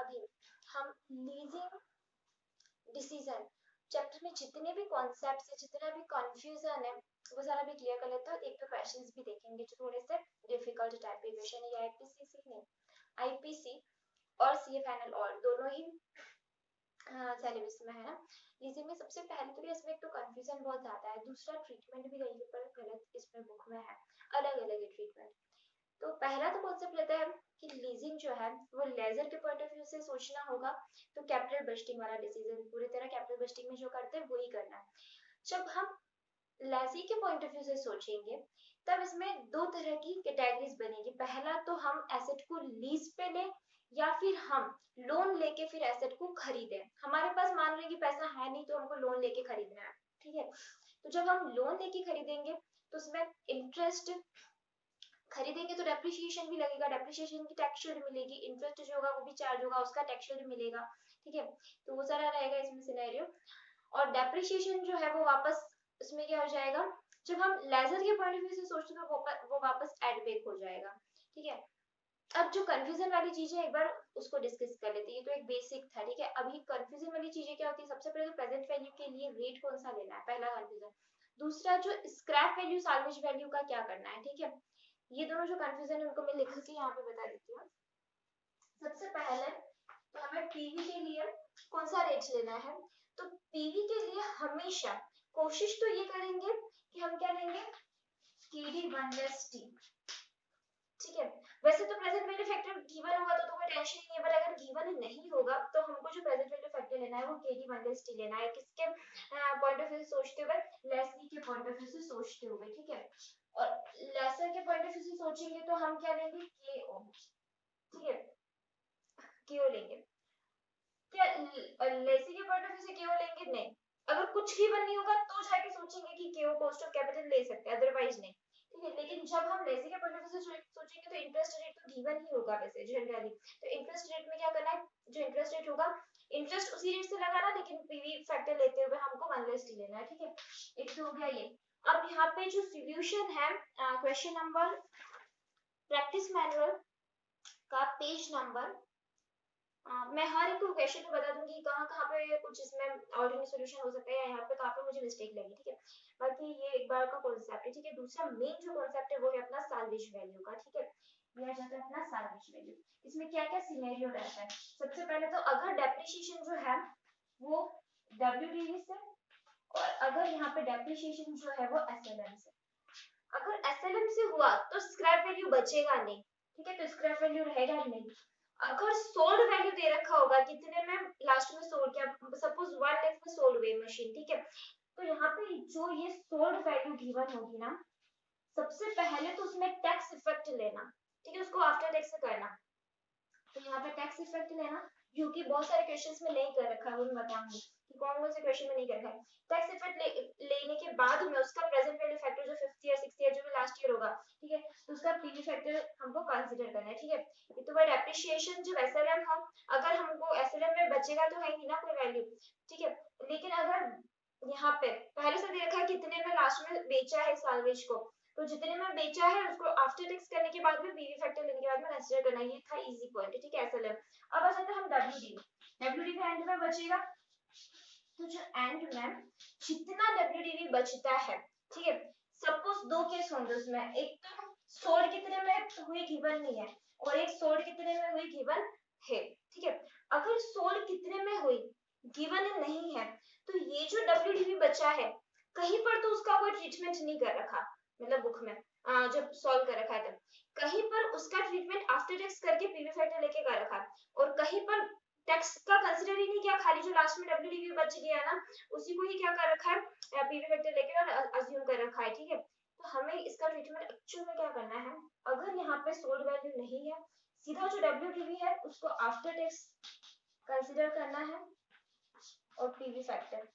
अभी हम leasing decision chapter में जितने भी कॉन्सेप्ट्स है, जितना भी कंफ्यूजन है, वो सारा भी क्लियर कर लेते हैं। एक तो क्वेश्चंस भी देखेंगे जो थोड़े से डिफिकल्ट टाइप के क्वेश्चन है। आईपीसी नहीं, आईपीसी और सीएफएनएल और दोनों ही सिलेबस में है ना। लीजिंग में सबसे पहले तो इसमें एक तो कंफ्यूजन बहुत ज्यादा है, दूसरा ट्रीटमेंट भी कहीं पर गलत इसमें बुक में है, अलग अलग है ट्रीटमेंट। तो पहला तो कॉन्सेप्ट लेते हैं कि लीजिंग जो है वो लेजर के पॉइंट ऑफ व्यू से सोचना होगा। तो कैपिटल बस्टिंग वाला डिसीजन पूरी तरह कैपिटल बस्टिंग में जो करते हैं वही करना है। जब हम लेजी के पॉइंट ऑफ व्यू से सोचेंगे तब इसमें दो तरह की कैटेगरीज बनेगी। पहला तो हम एसेट को लीज पे लें या फिर हम लोन लेके फिर एसेट को खरीदें। हमारे पास मान लो कि पैसा है नहीं तो हमको लोन लेके खरीदना है, ठीक है। तो जब हम लोन लेके खरीदेंगे तो उसमें इंटरेस्ट खरीदेंगे तो डेप्रिसिएशन भी लगेगा, डेप्रिसिएशन की टैक्स शीट मिलेगी, इंटरेस्ट जो होगा वो भी चार्ज होगा, उसका टैक्स शीट मिलेगा, ठीक है। तो वो सारा रहेगा इसमें सिनेरियो। और डेप्रिसिएशन जो है वो वापस उसमें क्या हो जाएगा, जब हम लेजर के पॉइंट ऑफ व्यू से सोचते हैं तो वो वापस एड बैक हो जाएगा, ठीक है। अब जो कंफ्यूजन वाली चीज है एक बार उसको डिस्कस कर लेते हैं। ये तो एक बेसिक था, ठीक है। अभी कंफ्यूजन वाली चीजें क्या होती है, सबसे पहले तो प्रेजेंट वैल्यू के लिए रेट कौन सा लेना है, पहला कंफ्यूजन। दूसरा जो स्क्रैप वैल्यू साल्वेज वैल्यू का क्या करना है, ठीक है। ये दोनों जो कंफ्यूजन है उनको मैं लिख के यहाँ पे बता देती हूँ। सबसे पहले तो हमें पीवी के लिए कौन सा रेट लेना है। तो पीवी के लिए हमेशा कोशिश तो ये करेंगे कि हम क्या लेंगे, केडी 1 टी, ठीक है। वैसे तो प्रेजेंट वैल्यू फैक्टर गिवन होगा तो कोई टेंशन नहीं है, बट अगर गिवन नहीं होगा तो हमको जो प्रेजेंट वैल्यू फैक्टर लेना है वो केडी 1 लेना है। किसके पॉइंट ऑफ व्यू से सोचते हुए, लेसली के पॉइंट ऑफ व्यू से सोचते हुए, ठीक है। और लेसर के पॉइंट ऑफ व्यू से सोचेंगे तो हम क्या लेंगे, केओ, ठीक है, केओ लेंगे। क्या लेसी के पॉइंट ऑफ व्यू से केओ लेंगे, नहीं। अगर कुछ गिवन नहीं होगा तो जाके सोचेंगे कि केओ कॉस्ट ऑफ कैपिटल ले सकते हैं, अदरवाइज नहीं, ठीक है। लेकिन जब हम लेसी के पॉइंट ऑफ व्यू से सोचेंगे तो इंटरेस्ट रेट तो गिवन ही होगा वैसे जनरली। तो इंटरेस्ट रेट में क्या करना है, जो इंटरेस्ट रेट होगा इंटरेस्ट उसी रेट से लगाना, लेकिन पीवी फैक्टर लेते हुए हमको 1 लेना है, ठीक है। एक तो हो गया ये। अब यहाँ पे जो सॉल्यूशन है क्वेश्चन नंबर प्रैक्टिस मैनुअल का पेज नंबर, मैं हर एक क्वेश्चन में बता दूंगी कहाँ कहाँ पे कुछ इसमें ऑल्टरनेट सॉल्यूशन हो सकता है या यहाँ पे कहाँ पे मुझे मिस्टेक लगी, ठीक है। बाकी ये एक बार का कॉन्सेप्ट है, ठीक है। दूसरा मेन जो कॉन्सेप्ट है वो है अपना साल्वेज वैल्यू का, ठीक है। यह जाता है अपना साल्वेज वैल्यू। इसमें क्या क्या सिनेरियो रहता है। सबसे पहले तो अगर डेप्रिसिएशन जो है वो डब्ल्यूडीवी से, और अगर यहाँ पे डेप्रिसिएशन जो है वो एसएलएम से। अगर एसएलएम से हुआ तो स्क्रैप वैल्यू बचेगा नहीं, ठीक है। तो स्क्रैप वैल्यू रहेगा नहीं। अगर सोल्ड वैल्यू दे रखा होगा कितने में लास्ट में सोल्ड किया, सपोज 1 लाख में सोल्ड हुई मशीन, ठीक है। तो यहाँ पे जो ये सोल्ड वैल्यू गिवन होगी ना, सबसे पहले तो उसमें टैक्स इफेक्ट लेना, ठीक है। उसको आफ्टर टैक्स करना। तो यहाँ पे टैक्स इफेक्ट लेना, क्योंकि बहुत सारे क्वेश्चंस में नहीं कर रखा है, वो मैं बताऊंगी कि कौन कौन से क्वेश्चन में नहीं कर रखा है। टैक्स इफेक्ट लेने के बाद में उसका प्रेजेंट वैल्यू फैक्टर जो 5th ईयर 6th ईयर जो भी लास्ट ईयर होगा, ठीक है, तो उसका पीवी फैक्टर हमको कंसीडर करना है, ठीक है। ये तो बाय डेप्रिसिएशन जब एसएलएम हो, अगर हमको एसएलएम में बचेगा तो है ही ना कोई वैल्यू, ठीक है। लेकिन अगर यहाँ पे पहले से दे रखा है कितने में लास्ट में बेचा है साल्वेज को, तो जितने में बेचा है उसको आफ्टर टैक्स करने के बाद में पीवी फैक्टर लेने के बाद में कंसीडर करना। ये था इजी पॉइंट, ठीक है, एसएलएम। अब आ जाते हैं हम डब्ल्यूडीवी। डब्ल्यूडीवी एंड में बचेगा, तो जो एंड में जितना डब्ल्यूडीवी बचता है, ठीक है। सपोज दो केस होंगे उसमें, एक तो सोल्ड कितने में हुई गिवन नहीं है, और एक सोल्ड कितने में हुई गिवन है, ठीक है। अगर सोल्ड कितने में हुई गिवन नहीं है तो ये जो डब्ल्यूडीवी बचा है कहीं पर तो उसका कोई ट्रीटमेंट नहीं कर रखा, मतलब बुक में जब सॉल्व कर रखा है तब कहीं पर उसका ट्रीटमेंट आफ्टर टैक्स करके पीवी फैक्टर लेके कर रखा, और कहीं पर टैक्स का कंसीडर ही नहीं किया, खाली जो लास्ट में डब्ल्यूडीवी बच गया ना उसी को ही क्या कर रखा है, पीवी फैक्टर लेके और अज्यूम कर रखा है, ठीक है। तो हमें इसका ट्रीटमेंट एक्चुअल में क्या करना है, अगर यहाँ पे सोल्ड वैल्यू नहीं है, सीधा जो डब्ल्यूडीवी है उसको आफ्टर टैक्स कंसीडर करना है और पीवी फैक्टर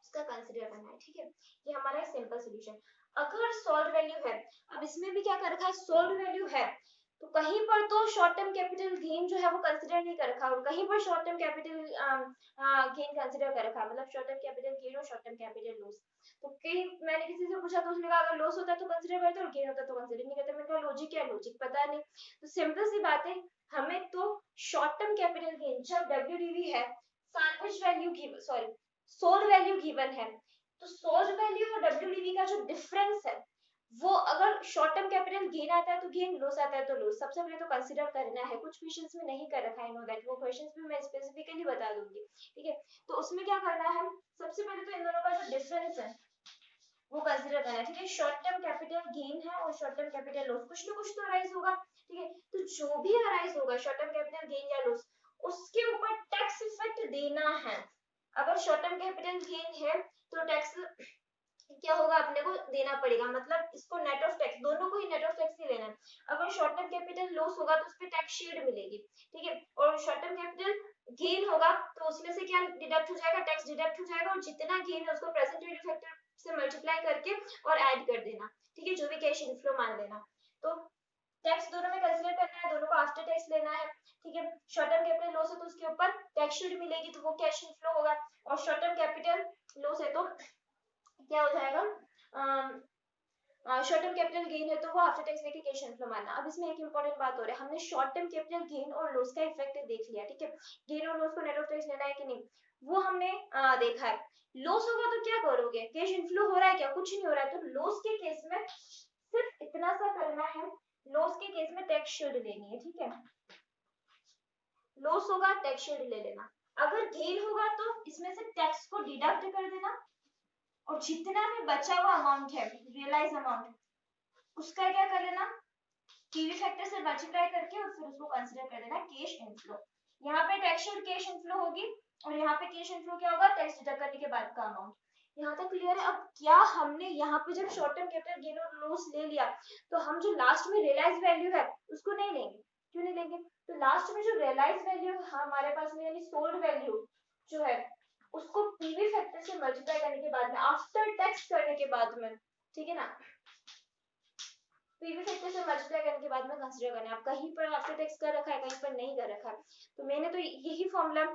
उसका कंसीडर करना है, ठीक है। ये हमारा एक सिंपल सॉल्यूशन। अगर सोल्ड वैल्यू है, अब इसमें भी क्या कर रखा है, सोल्ड वैल्यू है तो कहीं पर तो शॉर्ट टर्म कैपिटल गेन जो है वो कंसिडर नहीं कर रखा, और कहीं पर short term capital gain consider कर रखा, मतलब शॉर्ट टर्म कैपिटल गेन और शॉर्ट टर्म कैपिटल लॉस। तो कई मैंने किसी से पूछा तो उसने कहा अगर लॉस होता है तो कंसिडर करते और गेन होता है तो कंसिडर नहीं करते। मैंने कहा लॉजिक क्या है, लॉजिक पता नहीं। तो सिंपल सी बात है, हमें तो शॉर्ट टर्म कैपिटल गेन जब डब्ल्यूडीवी है, salvage value given, sorry sold value given है, तो सोल्ड वैल्यू और डब्ल्यूडीवी का जो डिफरेंस है वो अगर शॉर्ट टर्म कैपिटल गेन आता है तो गेन, लॉस आता है तो लॉस, सबसे पहले तो कंसीडर करना है। कुछ क्वेश्चंस में नहीं कर रखा है, नो दैट, वो क्वेश्चंस भी मैं स्पेसिफिकली बता दूंगी, ठीक है। तो उसमें क्या करना है, सबसे पहले तो इन दोनों का जो डिफरेंस है वो कंसीडर करना है, ठीक है। शॉर्ट टर्म कैपिटल गेन है और शॉर्ट टर्म कैपिटल लॉस, कुछ ना कुछ तो अराइज होगा, ठीक है। तो जो भी अराइज होगा शॉर्ट टर्म कैपिटल गेन या लॉस, उसके ऊपर टैक्स इफेक्ट देना है। अगर शॉर्ट टर्म कैपिटल गेन है तो टैक्स क्या होगा, अपने को देना पड़ेगा, मतलब इसको नेट ऑफ टैक्स, दोनों को ही नेट ऑफ टैक्स ही लेना है। अगर शॉर्ट टर्म कैपिटल लॉस होगा तो उसपे टैक्स शीट मिलेगी, ठीक है। और शॉर्ट टर्म कैपिटल गेन होगा तो उसमें से क्या डिडक्ट हो जाएगा, टैक्स डिडक्ट हो जाएगा, और जितना गेन है उसको प्रेजेंट वैल्यू फैक्टर से मल्टीप्लाई करके और ऐड कर देना, ठीक है, जो भी कैश इनफ्लो मान लेना। तो टैक्स दोनों में कंसीडर करना है, दोनों को आफ्टर टैक्स लेना है, ठीक है। शॉर्ट टर्म कैपिटल लॉस है तो उसके ऊपर टैक्स शीट मिलेगी तो वो कैश इनफ्लो होगा, और शॉर्ट टर्म कैपिटल लॉस है तो क्या हो जाएगा, शॉर्ट टर्म कैपिटल गेन है तो वो आफ्टर टैक्स लेके कैश इनफ्लो मानना। अब इसमें एक इंपॉर्टेंट बात हो रहा है, हमने शॉर्ट टर्म कैपिटल गेन और लॉस का इफेक्ट देख लिया, ठीक है। गेन और लॉस को नेट ऑफ टैक्स लेना है कि नहीं वो हमने देखा है। लॉस होगा तो क्या करोगे, कैश इनफ्लो हो रहा है क्या, कुछ नहीं हो रहा है, तो लॉस के केस में सिर्फ इतना सा करना है, लॉस के केस में टैक्स शीट लेनी है, ठीक है। लॉस होगा टैक्स शीट ले लेना, अगर गेन होगा तो इसमें से टैक्स को डिडक्ट कर देना, और जितना भी बचा हुआ अमाउंट है रियलाइज अमाउंट, उसका क्या कर लेना, पीवी फैक्टर से मल्टीप्लाई करके और फिर उसको कंसीडर कर देना कैश इनफ्लो। यहाँ पे टैक्स शीट कैश इनफ्लो होगी और यहाँ पे कैश इनफ्लो क्या होगा, टैक्स डिडक्ट करने के बाद का अमाउंट। यहाँ तक क्लियर है। अब क्या हमने यहाँ पे जब शॉर्ट टर्म कैपिटल गेन और लॉस ले लिया तो हम जो लास्ट में रियलाइज वैल्यू है उसको नहीं लेंगे, क्यों नहीं लेंगे, तो लास्ट में जो रियलाइज वैल्यू हमारे पास में यानी सोल्ड वैल्यू जो है उसको पीवी फैक्टर से मल्टीप्लाई करने के बाद में, आफ्टर टैक्स करने के बाद में, ठीक है ना, पीवी फैक्टर से मल्टीप्लाई करने के बाद में कंसीडर करना है। आप कहीं पर आफ्टर टैक्स कर रखा है, कहीं पर नहीं कर रखा है, तो मैंने तो यही फॉर्मूला,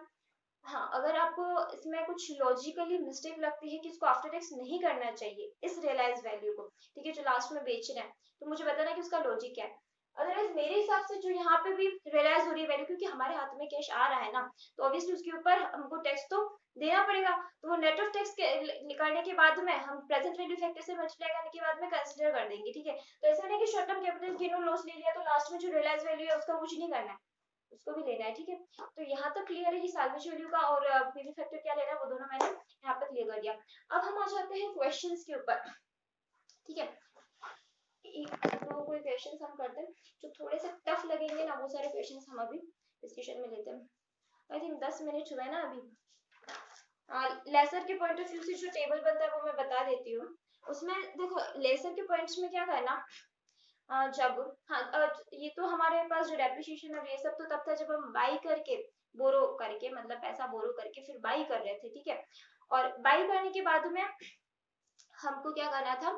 हाँ अगर आपको इसमें कुछ लॉजिकली मिस्टेक लगती है कि इसको आफ्टर टैक्स नहीं करना चाहिए इस रियलाइज वैल्यू को, ठीक है, जो लास्ट में बेच रहे हैं, तो मुझे बताना कि उसका लॉजिक क्या है। अदरवाइज मेरे हिसाब से जो यहाँ पे भी रियलाइज हो रही है वैल्यू, क्योंकि हमारे हाथ में कैश आ रहा है ना, तो ऑब्वियसली उसके ऊपर हमको टैक्स तो देना पड़ेगा, तो वो नेट ऑफ टैक्स करने के बाद में हम प्रेजेंट वैल्यू फैक्टर से मल्टीप्लाई करने के बाद में कंसीडर कर देंगे, ठीक है। तो ऐसा नहीं कि शॉर्ट टर्म कैपिटल गेन और लॉस ले लिया तो लास्ट में जो रियलाइज वैल्यू है उसका कुछ नहीं करना है, उसको भी लेना है, ठीक है। तो यहाँ तक क्लियर है कि सैल्वेज वैल्यू का और पीवी फैक्टर क्या लेना है वो दोनों मैंने यहाँ पे क्लियर कर दिया। अब हम आ जाते हैं क्वेश्चंस के ऊपर, ठीक है। एक दो कोई क्वेश्चंस हम करते हैं जो थोड़े से टफ लगेंगे ना, वो सारे क्वेश्चंस हम अभी डिस्कशन में लेते हैं। आई थिंक 10 मिनट हुआ है ना अभी। लेसर के पॉइंट ऑफ व्यू से जो टेबल बनता है वो मैं बता देती हूँ। उसमें देखो लेसर के पॉइंट्स में क्या करना, जब हाँ ये तो हमारे पास जो डेप्रिसिएशन है ये सब तो तब था जब हम बाई करके बोरो करके, मतलब पैसा बोरो करके फिर बाई कर रहे थे, ठीक है। और बाई करने के बाद में हमको क्या करना था,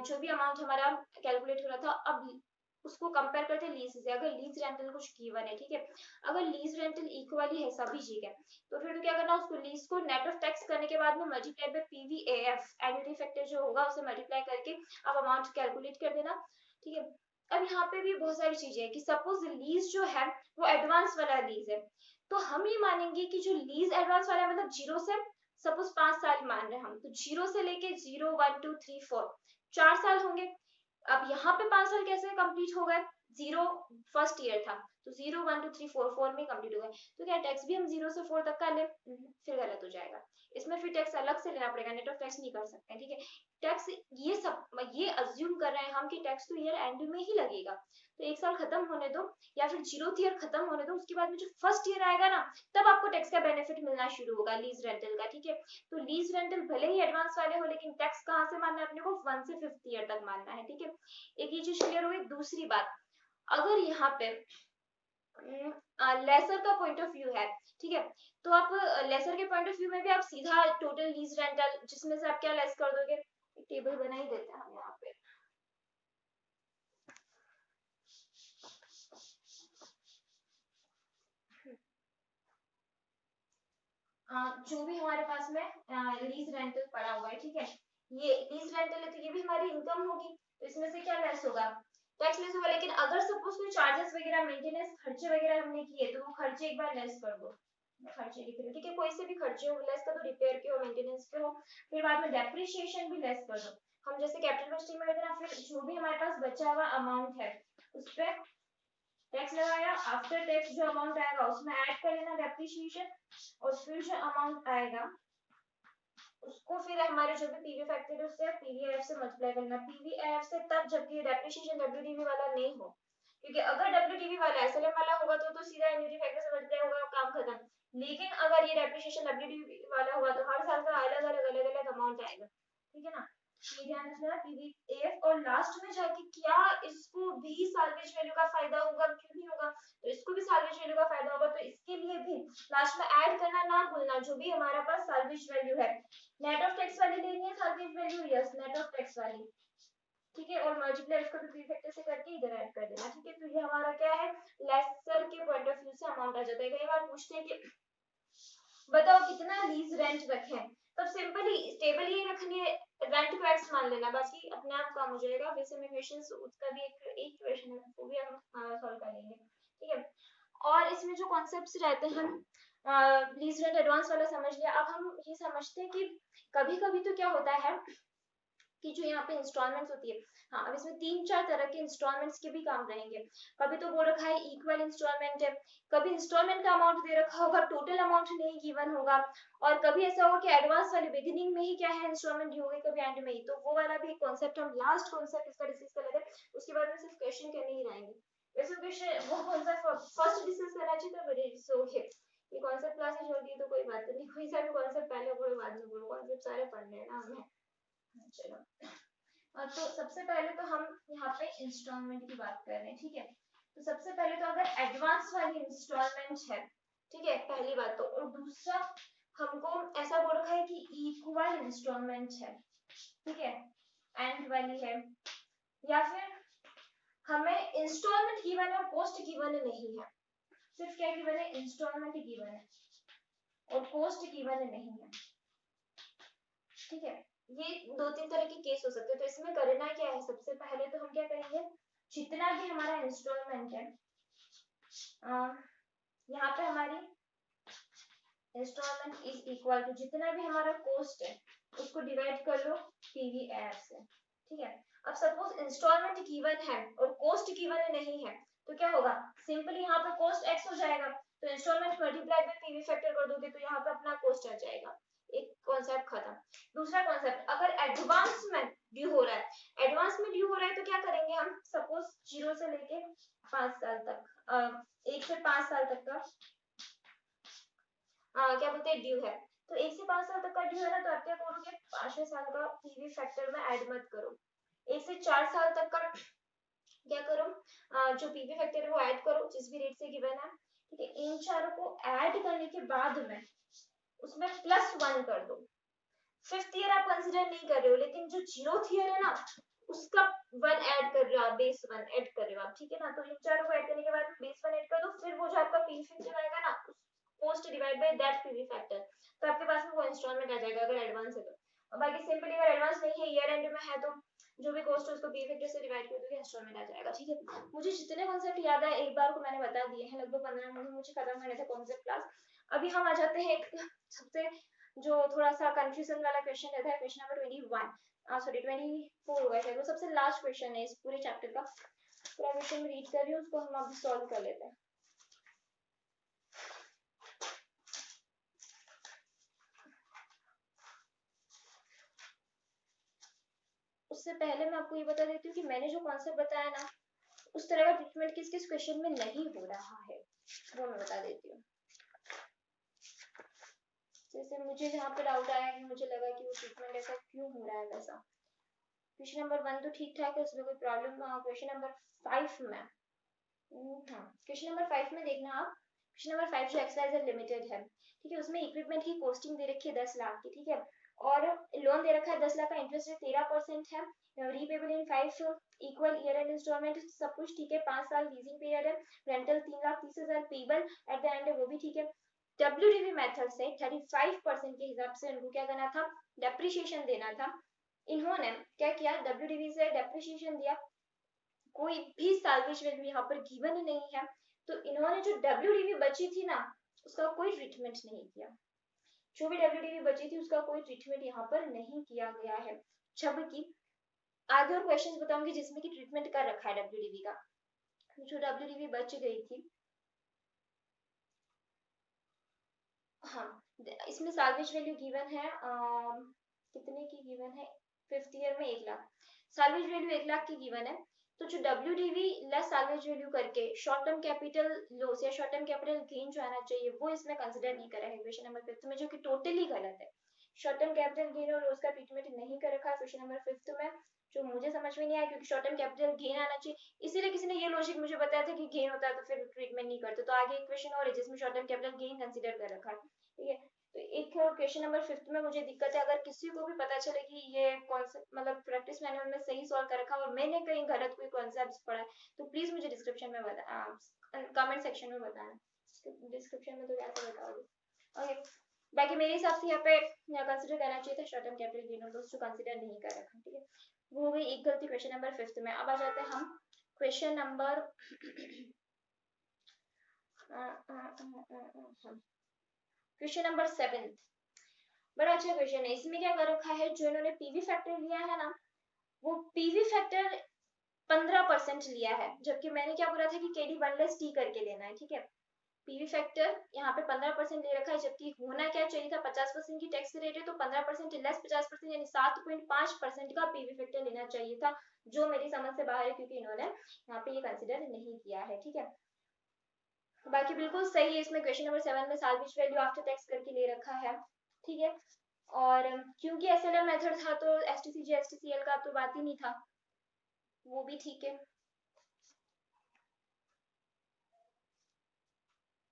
जो भी अमाउंट हमारा कैलकुलेट हो रहा था, अब उसको कंपेयर करते लीज से। अगर लीज रेंटल कुछ गिवन है, ठीक है, अगर लीज रेंटल इक्वली है सभी चीजें, तो फिर तो क्या करना, उसको लीज को नेट ऑफ टैक्स करने के बाद में मल्टीप्लाई बाय पीवीएएफ एन्युटी फैक्टर जो होगा उसे मल्टीप्लाई करके अब अमाउंट कैलकुलेट कर देना, ठीक है। अब यहाँ पे भी बहुत सारी चीजें है कि सपोज लीज जो है वो एडवांस वाला लीज है, तो हम ये मानेंगे कि जो लीज एडवांस वाला है मतलब जीरो से, सपोज 5 साल मान रहे हैं हम, तो जीरो से लेके 0 1 2 3 4 4 साल होंगे। अब यहाँ पे 5 साल कैसे कंप्लीट हो गए, जीरो फर्स्ट ईयर था तो 0 1 2 3 4 4 में कंप्लीट हो गए, तो क्या टैक्स भी हम 0 से 4 तक का ले, फिर गलत हो जाएगा, इसमें फिर टैक्स अलग से लेना पड़ेगा, नेट ऑफ टैक्स नहीं कर सकते हैं, ठीक है। टैक्स ये सब ये अज्यूम कर रहे हैं हम कि टैक्स तो ईयर एंड में ही लगेगा, तो एक साल खत्म होने दो या फिर 0th ईयर खत्म होने दो, उसके बाद में जो फर्स्ट ईयर आएगा ना तब आपको टैक्स का बेनिफिट मिलना शुरू होगा लीज रेंटल का, ठीक है। तो लीज रेंटल भले ही एडवांस वाले हो लेकिन टैक्स कहाँ से मानना है अपने को, 1 से 5th ईयर तक मानना है, ठीक है। एक ये चीज क्लियर हो गई। दूसरी बात, अगर यहाँ पे लेसर का पॉइंट ऑफ व्यू है, ठीक है, तो आप लेसर के पॉइंट ऑफ व्यू में भी आप सीधा टोटल लीज रेंटल जिसमें से आप क्या लेस कर दोगे, टेबल बना ही देते हैं हम यहाँ पे। जो भी हमारे पास में लीज रेंटल पड़ा हुआ है, ठीक है, ये लीज रेंटल है तो ये भी हमारी इनकम होगी, तो इसमें से क्या लेस होगा, टैक्स लेस होगा। लेकिन अगर सपोज कोई चार्जेस वगैरह मेंटेनेंस खर्चे वगैरह हमने किए तो वो खर्चे एक बार लेस कर दो, खर्चे लिख रही हूँ, ठीक है, कोई से भी खर्चे हो लेस कर दो, रिपेयर के हो, मेंटेनेंस के हो, फिर बाद में डेप्रिसिएशन भी लेस कर दो। हम जैसे कैपिटल कॉस्टिंग में करते हैं ना, फिर जो भी हमारे पास बचा हुआ अमाउंट है उस पे टैक्स लगाया, आफ्टर टैक्स जो अमाउंट आएगा उसमें ऐड कर लेना डेप्रिसिएशन, और फिर जो अमाउंट आएगा उसको फिर हमारे जो भी पीवी फैक्टर है उससे पीवीएफ से मल्टीप्लाई करना, पीवीएफ से तब जबकि डेप्रिसिएशन डब्ल्यूडीवी वाला नहीं हो, क्योंकि अगर डब्ल्यूडीवी वाला एसएलएम वाला होगा तो सीधा एन्युटी फैक्टर से मल्टीप्लाई होगा, काम खत्म। लेकिन अगर ये डेप्रिसिएशन डब्ल्यूडीवी वाला होगा तो हर साल का अलग-अलग अमाउंट आएगा, ठीक है ना, ये ध्यान रखना पीवीएफ। और लास्ट में जाके क्या इसको भी सैल्वेज वैल्यू का फायदा होगा, क्यों नहीं होगा, तो इसको भी सैल्वेज वैल्यू का फायदा होगा, तो इसके लिए भी लास्ट में ऐड करना ना भूलना जो भी हमारा पास सैल्वेज वैल्यू है। नेट ऑफ टैक्स वाली लेनी है salvage value, yes net of tax वाली, ठीक है, और मल्टीप्लाई इसको भी फैक्टर से करके इधर ऐड कर देना, ठीक है। तो ये हमारा क्या है, लेसर के पॉइंट ऑफ व्यू से अमाउंट आ जाता है। कई बार पूछते हैं कि बताओ कितना लीज रेंट रखें, तब सिंपली टेबल ये रखनी है, रेंट को एक्स मान लेना, बाकी अपने आप काम हो जाएगा। वैसे में क्वेश्चंस उसका भी एक क्वेश्चन है वो भी हम सॉल्व कर लेंगे, ठीक है। और इसमें जो कॉन्सेप्ट्स रहते हैं, लीज रेंट एडवांस वाला समझ लिया। अब हम ये समझते हैं कि कभी कभी तो क्या होता है कि जो यहाँ पे इंस्टॉलमेंट्स होती है, हाँ अब इसमें 3-4 तरह के इंस्टॉलमेंट्स के भी काम रहेंगे। कभी तो वो रखा है इक्वल इंस्टॉलमेंट है, कभी इंस्टॉलमेंट का अमाउंट दे रखा होगा, टोटल अमाउंट नहीं गिवन होगा, और कभी ऐसा होगा कि एडवांस वाले बिगिनिंग में ही क्या है इंस्टॉलमेंट ड्यू होगी, कभी एंड में ही। तो वो वाला भी कॉन्सेप्ट हम लास्ट कॉन्सेप्ट इसका डिस्कस कर लेते हैं, उसके बाद में सिर्फ क्वेश्चन करने ही रहेंगे। वैसे क्वेश्चन वो कौन सा फर्स्ट डिस्कस करना चाहिए था, बट इट्स ओके, ये कॉन्सेप्ट क्लासेस होगी तो कोई बात नहीं, कोई सा भी कॉन्सेप्ट पहले पढ़ो बाद में पढ़ो, कॉन्सेप्ट सारे पढ़ने हैं ना हमें। चलो, तो सबसे पहले तो हम यहाँ पे इंस्टॉलमेंट की बात कर रहे हैं, ठीक है। तो सबसे पहले तो अगर एडवांस वाली इंस्टॉलमेंट है, ठीक है, पहली बात तो, और दूसरा हमको ऐसा बोल रखा है कि इक्वल इंस्टॉलमेंट है, ठीक है, एंड वाली है, या फिर हमें इंस्टॉलमेंट गिवन है और कॉस्ट गिवन नहीं है, सिर्फ क्या गिवन है, इंस्टॉलमेंट गिवन है और कॉस्ट गिवन नहीं है, ठीक है। ये 2-3 तरह के केस हो सकते हैं। तो इसमें करना क्या है, सबसे पहले तो हम क्या करेंगे, जितना भी हमारा इंस्टॉलमेंट है, यहाँ पे हमारी इंस्टॉलमेंट इज इक्वल टू जितना भी हमारा कॉस्ट है उसको डिवाइड कर लो पीवीएफ से, ठीक है। अब सपोज इंस्टॉलमेंट गिवन है और कॉस्ट गिवन नहीं है, तो क्या होगा, सिंपली यहाँ पे कॉस्ट एक्स हो जाएगा, तो instalment multiply by PV factor कर दोगे तो यहाँ पे अपना कॉस्ट आ जाएगा, एक कॉन्सेप्ट खत्म। दूसरा कॉन्सेप्ट, अगर एडवांस में ड्यू हो रहा है, एडवांस में ड्यू हो रहा है तो क्या करेंगे हम, सपोज 0 से लेके 5 साल तक, 1 से 5 साल तक का क्या बोलते हैं ड्यू है, तो 1 से 5 साल तक का ड्यू है ना, तो आप क्या करोगे, 5वें साल का पीवी फैक्टर में ऐड मत करो, 1 से 4 साल तक का क्या करो, जो पीवी फैक्टर है वो ऐड करो जिस भी रेट से गिवन है, ठीक है। इन चारों को ऐड करने के बाद में उसमें +1 कर दो। 5th ईयर आप कंसीडर नहीं कर रहे हो, लेकिन जो 0th ईयर है ना उसका 1 ऐड कर रहे हो आप, बेस 1 ऐड कर रहे हो आप, ठीक है ना। तो इन चारों को ऐड करने के बाद बेस 1 ऐड कर दो, फिर वो जो आपका पीवी फैक्टर आएगा ना, cost divide by that PV factor, तो आपके पास में वो इंस्टॉलमेंट आ जाएगा अगर एडवांस है तो। और बाकी सिंपली अगर एडवांस नहीं है, ईयर एंड में है, तो जो भी कॉस्ट है उसको पीवी फैक्टर से डिवाइड कर दोगे, इंस्टॉलमेंट आ जाएगा, ठीक है। मुझे जितने कॉन्सेप्ट याद है एक बार को मैंने बता दिए हैं, लगभग 15 मिनट में मुझे खत्म करने थे कॉन्सेप्ट क्लास। अभी हम आ जाते हैं एक सबसे जो थोड़ा सा कंफ्यूजन वाला क्वेश्चन रहता है, क्वेश्चन नंबर 21, सॉरी 24 होगा शायद, वो सबसे लास्ट क्वेश्चन है इस पूरे चैप्टर का। पूरा क्वेश्चन में रीड कर रही हूँ, उसको हम अभी सॉल्व कर लेते हैं। उससे पहले मैं आपको ये बता देती हूँ कि मैंने जो कॉन्सेप्ट बताया ना, उस तरह का ट्रीटमेंट किस किस क्वेश्चन में नहीं हो रहा है वो मैं बता देती हूँ। जैसे मुझे जहाँ पे डाउट आया कि मुझे लगा कि वो ट्रीटमेंट ऐसा क्यों हो रहा है वैसा, क्वेश्चन नंबर 1 तो ठीक ठाक है, उसमें कोई प्रॉब्लम ना हो। क्वेश्चन नंबर 5 में, हाँ क्वेश्चन नंबर 5 में देखना आप, क्वेश्चन नंबर 5 जो एक्सवाइजेड लिमिटेड है, ठीक है, उसमें इक्विपमेंट की कॉस्टिंग दे रखी है 10 लाख की, ठीक है, और लोन दे रखा है 10 लाख का, इंटरेस्ट रेट 13% है, repayable in 5 equal year end instalment, सब कुछ ठीक है, 5 साल लीजिंग पीरियड है, rental 3,30,000 payable at the end है, वो भी ठीक है। WDV मेथड से 35% के हिसाब से उनको क्या करना था, डेप्रिसिएशन देना था। इन्होंने क्या किया, WDV से डेप्रिसिएशन दिया, कोई भी सैल्वेज वैल्यू यहाँ पर गिवन ही नहीं है, तो इन्होंने जो WDV बची थी ना उसका कोई ट्रीटमेंट नहीं किया, जो भी WDV बची थी उसका कोई ट्रीटमेंट यहाँ पर नहीं किया गया है। जबकि आगे और क्वेश्चंस बताऊंगी जिसमें कि ट्रीटमेंट कर रखा है WDV का। जो WDV बच गई थी, हाँ इसमें सैल्वेज वैल्यू गिवन है, कितने की गिवन है, 5th ईयर में 1 लाख, सैल्वेज वैल्यू 1 लाख की गिवन है। तो जो WDV लेस सैल्वेज वैल्यू करके शॉर्ट टर्म कैपिटल लॉस या शॉर्ट टर्म कैपिटल गेन जो आना चाहिए वो इसमें कंसिडर नहीं करा है क्वेश्चन नंबर 5th में, जो कि टोटली गलत है। शॉर्ट टर्म कैपिटल गेन और लॉस का ट्रीटमेंट नहीं कर रखा है क्वेश्चन नंबर 5th में, जो मुझे समझ में नहीं आया, क्योंकि शॉर्ट टर्म कैपिटल गेन आना चाहिए, इसीलिए किसी ने ये लॉजिक मुझे बताया था कि गेन होता है तो फिर ट्रीटमेंट नहीं करते। तो आगे एक क्वेश्चन और है जिसमें short term capital gain consider कर रखा है, ठीक है। तो एक क्वेश्चन नंबर 5th में मुझे दिक्कत है, अगर किसी को भी पता चले कि ये कॉन्सेप्ट मतलब प्रैक्टिस मैनुअल में सही सॉल्व कर रखा और मैंने कहीं गलत कोई कॉन्सेप्ट पढ़ा है तो प्लीज मुझे डिस्क्रिप्शन में बता, कमेंट सेक्शन में बताना, डिस्क्रिप्शन में तो कैसे बताओगे। ओके, बाकी मेरे हिसाब से यहाँ पे कंसीडर करना चाहिए था शॉर्ट टर्म कैपिटल गेन और लॉस, जो कंसीडर नहीं कर रखा, ठीक है। वो हो गई एक गलती क्वेश्चन नंबर 5th में। अब आ जाते हैं हम क्वेश्चन नंबर क्वेश्चन नंबर 7। बड़ा अच्छा क्वेश्चन है। इसमें क्या कर रखा है, जो इन्होंने पीवी फैक्टर लिया है ना वो पीवी फैक्टर 15% लिया है, जबकि मैंने क्या बोला था कि KD 1 करके लेना है, ठीक है। पीवी फैक्टर यहाँ पे 15% ले रखा है, जबकि होना क्या चाहिए था, 50% की टैक्स रेट है तो 15% लेस 50% यानी 7.5% का पीवी फैक्टर लेना चाहिए था, जो मेरी समझ से बाहर है क्योंकि इन्होंने यहाँ पे ये कंसिडर नहीं किया है, ठीक है। बाकी बिल्कुल सही है, इसमें क्वेश्चन नंबर 7 में सैल्वेज वैल्यू आफ्टर टैक्स करके ले रखा है, ठीक है। और क्योंकि SLM मेथड था तो STCG STCL का तो बात ही नहीं था, वो भी ठीक है।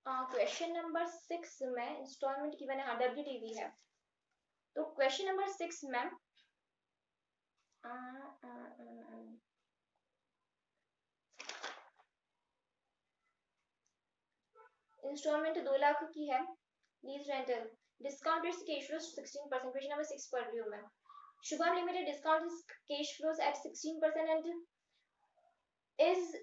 क्वेश्चन नंबर 6 में इंस्टॉलमेंट की मैंने WDV है, तो क्वेश्चन नंबर 6 में इंस्टॉलमेंट 2 लाख की है, lease rental discounted cash flow 16%, question number 6 पढ़ रही हूँ मैं। Shubham limited discount cash flows at 16% and is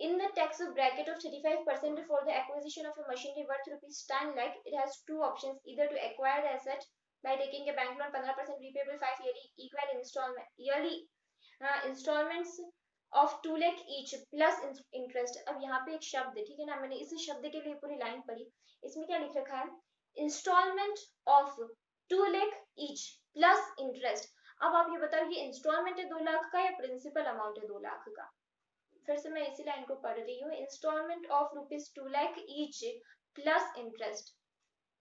in the tax bracket of 35% for the acquisition of a machinery worth rupees 10 lakh. It has two options, either to acquire the asset by taking a bank loan 15% repayable 5 yearly equal installment yearly installments of 2 lakh each plus interest। अब यहाँ पे एक शब्द है, ठीक है ना, मैंने इस शब्द के लिए पूरी लाइन पढ़ी। इसमें क्या लिख रखा है, instalment of 2 lakh each plus interest. अब आप ये बताओ ये इंस्टॉलमेंट है 2 लाख का या प्रिंसिपल अमाउंट है 2 लाख का। फिर से मैं इसी लाइन को पढ़ रही हूँ, instalment of rupees 2 lakh each plus interest,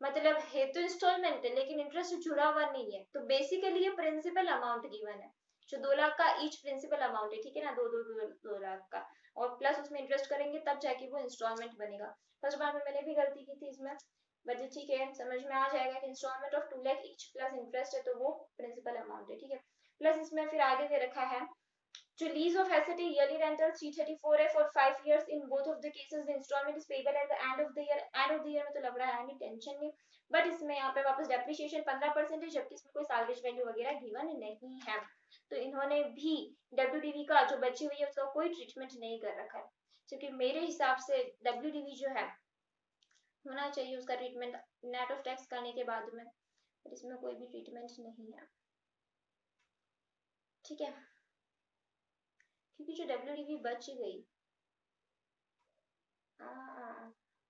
मतलब है तो इंस्टॉलमेंट है लेकिन इंटरेस्ट जुड़ा हुआ नहीं है, तो बेसिकली ये प्रिंसिपल अमाउंट गिवन है, जो 2 लाख का ईच प्रिंसिपल अमाउंट है, ठीक है ना, 2 लाख का, और प्लस उसमें इंटरेस्ट करेंगे तब जाके वो इंस्टॉलमेंट बनेगा। फर्स्ट बार में मैंने भी गलती की थी इसमें, बट ठीक है समझ में आ जाएगा कि instalment of 2 lakh each plus interest है तो वो प्रिंसिपल अमाउंट है, ठीक है। प्लस इसमें फिर आगे दे रखा है to lease of asset yearly rental 334 है for 5 years in both of the cases the installment is payable at the end of the year। end of the year में तो लग रहा है नहीं, टेंशन नहीं, बट इसमें यहाँ पे वापस डेप्रिसिएशन 15% है, जबकि इसमें कोई साल्वेज वैल्यू वगैरह गिवन नहीं है, तो इन्होंने भी WDV का जो बची हुई है उसका कोई ट्रीटमेंट नहीं कर रखा है, क्योंकि मेरे हिसाब से WDV जो है होना चाहिए उसका ट्रीटमेंट नेट ऑफ टैक्स करने के बाद में, पर इसमें कोई भी ट्रीटमेंट नहीं है, ठीक है। क्योंकि जो WDV बच गई,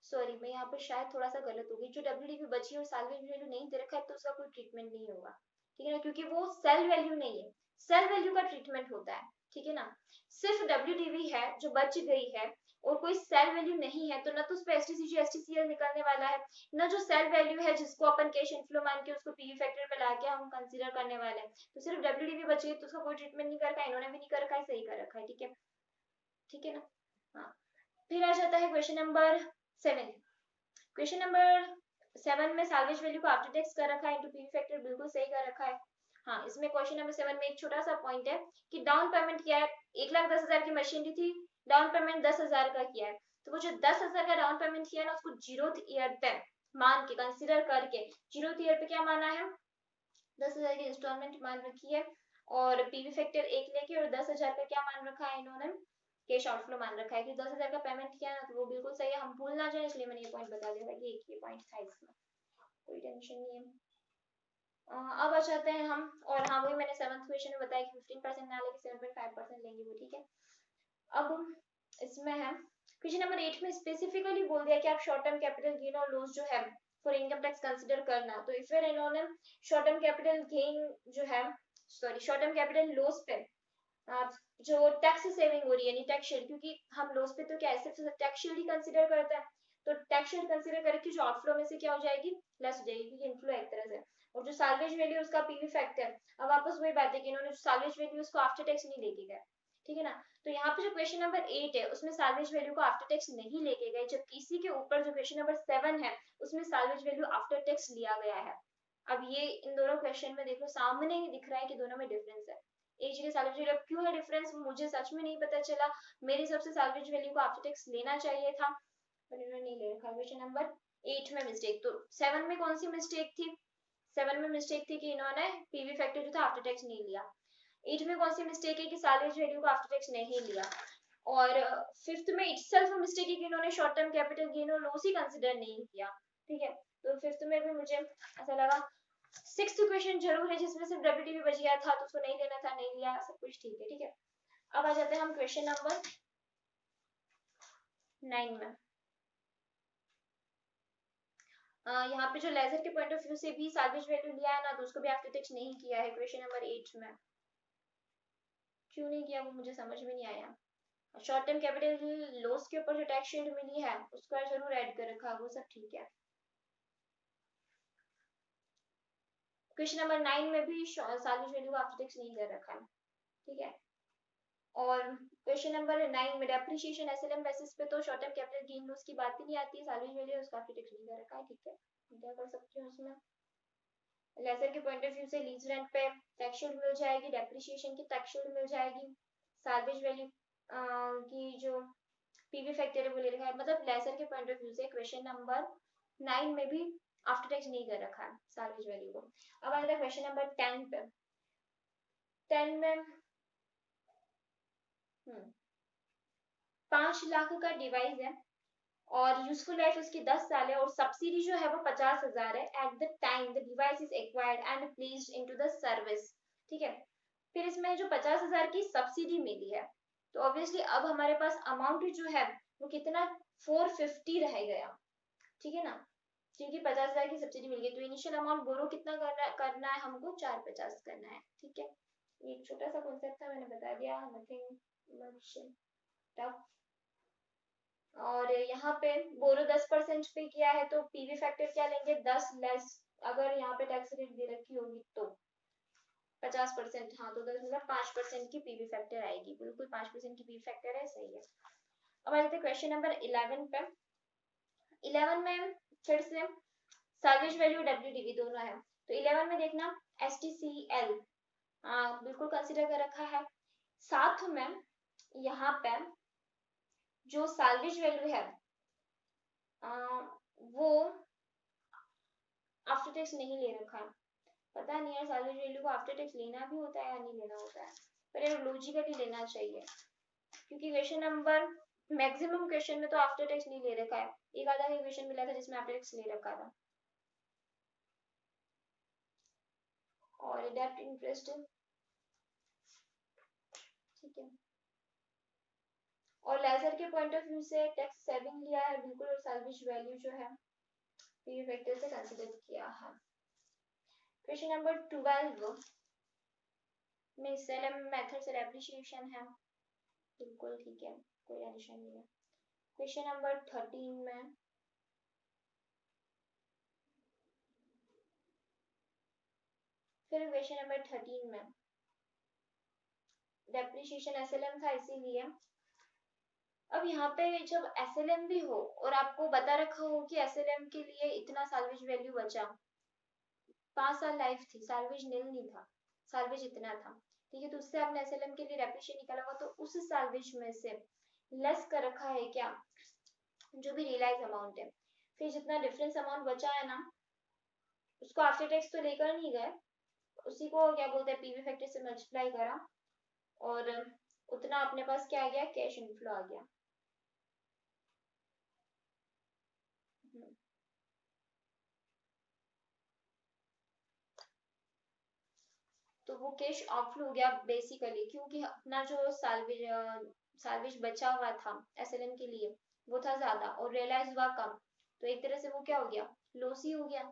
सॉरी मैं यहाँ पर शायद थोड़ा सा गलत हो गई, जो WDV बची और सैलरी वैल्यू नहीं दे रखा है तो उसका कोई ट्रीटमेंट नहीं होगा, ठीक है ना, क्योंकि वो सेल वैल्यू नहीं है, सेल वैल्यू का ट्रीटमेंट होता है, ठीक है ना। सिर्फ WDV है जो बच गई है और कोई सेल वैल्यू नहीं है, तो ना तो उस पर STCG STCL निकलने वाला है, ना जो सेल वैल्यू है जिसको अपन कैश इनफ्लो मान के उसको पीवी फैक्टर पे लाके हम कंसीडर करने वाले हैं, तो सिर्फ WDV बच गई तो उसका कोई ट्रीटमेंट नहीं कर रखा, इन्होंने भी नहीं कर रखा है, सही कर रखा है, ठीक है, ठीक है ना। हाँ, फिर आ जाता है क्वेश्चन नंबर 7। क्वेश्चन नंबर 7 में सैल्वेज वैल्यू को आफ्टर टैक्स कर रखा है इनटू पीवी फैक्टर, बिल्कुल सही कर रखा है। हाँ, इसमें क्वेश्चन नंबर 7 में एक छोटा सा पॉइंट है कि डाउन पेमेंट किया है, 1,10,000 की मशीनरी थी, डाउन पेमेंट 10,000 का किया है, तो वो जो 10,000 का डाउन पेमेंट किया है ना उसको 0th ईयर पे मान के कंसिडर करके 0th ईयर पे क्या माना है 10,000 की इंस्टॉलमेंट मान रखी है और पीवी फैक्टर 1 लेके और 10,000 का क्या मान रखा है इन्होंने कैश आउटफ्लो मान रखा है कि 10,000 का पेमेंट किया ना तो वो बिल्कुल सही है हम भूल ना जाए इसलिए मैंने ये पॉइंट बता दिया था कि एक ये पॉइंट था इसमें कोई टेंशन नहीं है। अब आ जाते हैं हम और हाँ वही मैंने 7th क्वेश्चन में बताया कि 15% ना लेके 7.5% लेंगे वो ठीक है। अब इसमें है क्वेश्चन नंबर 8 में स्पेसिफिकली बोल दिया कि आप शॉर्ट टर्म कैपिटल गेन और लॉस जो है फॉर इनकम टैक्स कंसीडर करना तो फिर इन्होंने शॉर्ट टर्म कैपिटल गेन जो है sorry short term capital loss पे जो टैक्स सेविंग हो रही है नहीं टैक्स शील्ड क्योंकि हम लॉस पे तो क्या है सिर्फ टैक्स शील्ड ही कंसीडर करते हैं तो टैक्स शील्ड कंसीडर करके जो आउटफ्लो में से क्या हो जाएगी लेस हो जाएगी क्योंकि इनफ्लो एक तरह से और जो साल्वेज वैल्यू उसका पीवी फैक्टर अब वापस वही बात है कि इन्होंने साल्वेज वैल्यू उसको आफ्टर टैक्स नहीं लेके गए ठीक है ना तो यहाँ पे जो क्वेश्चन नंबर 8 है उसमें साल्वेज वैल्यू को आफ्टर टैक्स नहीं लेके गए जबकि इसी के ऊपर जो क्वेश्चन नंबर 7 है उसमें साल्वेज वैल्यू आफ्टर टैक्स लिया गया है। अब ये इन दोनों क्वेश्चन में देखो सामने ही दिख रहा है कि दोनों में डिफरेंस है एक जगह साल्वेज वैल्यू क्यों है डिफरेंस मुझे सच में नहीं पता चला मेरे हिसाब से साल्वेज वैल्यू को आफ्टर टैक्स लेना चाहिए था पर इन्होंने नहीं ले रखा क्वेश्चन नंबर 8 में मिस्टेक तो 7 में कौन सी मिस्टेक थी 7 में मिस्टेक थी कि इन्होंने पीवी फैक्टर जो था आफ्टर टैक्स नहीं लिया 8 में कौन सी मिस्टेक है कि साल्वेज वैल्यू को आफ्टर टैक्स नहीं लिया और 5th में इटसेल्फ मिस्टेक है कि इन्होंने शॉर्ट टर्म कैपिटल गेन और लॉस ही कंसीडर नहीं किया ठीक है तो 5th में भी मुझे ऐसा लगा 6th क्वेश्चन जरूर है जिसमें सिर्फ डब्ल्यूटीवी बच गया था तो उसको नहीं लेना था नहीं लिया सब कुछ ठीक है अब आ जाते हैं हम क्वेश्चन नंबर 9 में यहाँ पे जो लेजर के पॉइंट ऑफ व्यू से भी साल्वेज वैल्यू लिया है ना तो उसको भी आफ्टर टैक्स नहीं किया है क्वेश्चन नंबर 8 में क्यों नहीं किया वो मुझे समझ में नहीं आया शॉर्ट टर्म कैपिटल लॉस के ऊपर जो टैक्स शील्ड मिली है उसको जरूर ऐड कर रखा वो सब ठीक है। क्वेश्चन नंबर 9 में भी साल्वेज वैल्यू आफ्टर टैक्स नहीं कर रखा है ठीक है और क्वेश्चन नंबर 9 में डेप्रिसिएशन एसएलएम बेसिस पे तो short term capital gain loss की बात ही नहीं आती है साल्वेज वैल्यू उसका आफ्टर टैक्स नहीं कर रखा है ठीक है क्या कर सकती हूँ उसमें लेजर के पॉइंट ऑफ व्यू से लीज रेंट पे टैक्स शील्ड मिल जाएगी डेप्रिसिएशन की टैक्स शील्ड मिल जाएगी साल्वेज वैल्यू की जो पीवी फैक्टर है वो ले रखा है मतलब लेजर के पॉइंट ऑफ व्यू से क्वेश्चन नंबर 9 में भी आफ्टर टैक्स नहीं कर रखा है साल्वेज वैल्यू को। अब आता है क्वेश्चन नंबर 10 पे 10 में 5 लाख का डिवाइस है और यूजफुल लाइफ उसकी 10 साल है और सब्सिडी जो है वो 50,000 है at the time the device is acquired and placed into the service ठीक है फिर इसमें जो 50,000 की सब्सिडी मिली है तो ऑब्वियसली अब हमारे पास अमाउंट जो है वो कितना 450 रह गया ठीक है ना क्योंकि 50,000 की सब्सिडी मिल गई तो इनिशियल अमाउंट बोरो कितना करना है हमको 450 करना है ठीक है ये एक छोटा सा कॉन्सेप्ट था मैंने बता दिया नथिंग मच टफ और यहाँ पे बोरो 10% पे किया है तो पीवी फैक्टर क्या लेंगे 10 लेस अगर यहाँ पे टैक्स रेट दे रखी होगी तो 50% हाँ तो 10 मतलब 5% की पीवी फैक्टर आएगी बिल्कुल 5% की पीवी फैक्टर है सही है। अब आ जाते हैं क्वेश्चन नंबर 11 पे 11 में फिर से साल्वेज वैल्यू डब्ल्यूडीवी दोनों है तो 11 में देखना एसटीसीएल बिल्कुल कंसीडर कर रखा है साथ में यहाँ पे जो साल्वेज वैल्यू है वो आफ्टर टैक्स नहीं ले रखा है पता नहीं यार साल्वेज वैल्यू को आफ्टर टैक्स लेना भी होता है या नहीं लेना होता है पर यार लॉजिकली लेना चाहिए क्योंकि क्वेश्चन नंबर मैक्सिमम क्वेश्चन में तो आफ्टर टैक्स नहीं ले रखा है एक आधा ही क्वेश्चन मिला था जिसमें आफ्टर टैक्स ले रखा था और डेप्ट इंटरेस्ट ठीक है और लेजर के पॉइंट ऑफ व्यू से टैक्स सेविंग लिया है बिल्कुल और साल्वेज वैल्यू जो है पी फैक्टर से कंसीडर किया है। क्वेश्चन नंबर 12 में सेलम मेथड से डेप्रिसिएशन है बिल्कुल ठीक है कोई एडिशन नहीं है। क्वेश्चन नंबर 13 में फिर क्वेश्चन नंबर 13 में डेप्रिसिएशन एसएलएम था इसीलिए अब यहाँ पे जब एसएलएम भी हो और आपको बता रखा हो कि एसएलएम के लिए इतना साल्वेज वैल्यू बचा 5 साल लाइफ थी साल्वेज नील नहीं था साल्वेज इतना था ठीक है तो उससे आपने एसएलएम के लिए डेप्रिसिएशन निकाला होगा तो उस साल्वेज में से लेस कर रखा है क्या जो भी रियलाइज अमाउंट है फिर जितना डिफरेंस अमाउंट बचा है ना, उसको आफ्टर टैक्स तो लेकर नहीं गए, उसी को क्या बोलते हैं पीवी फैक्टर से मल्टीप्लाई करा, और उतना अपने पास क्या आ गया, कैश इनफ्लो आ गया। तो वो कैश आउटफ्लो हो गया बेसिकली, क्योंकि अपना जो साल्वेज बचा हुआ था एसएलएम के लिए वो था ज्यादा और रियलाइज हुआ कम, तो एक तरह से वो क्या हो गया, लॉस ही हो गया।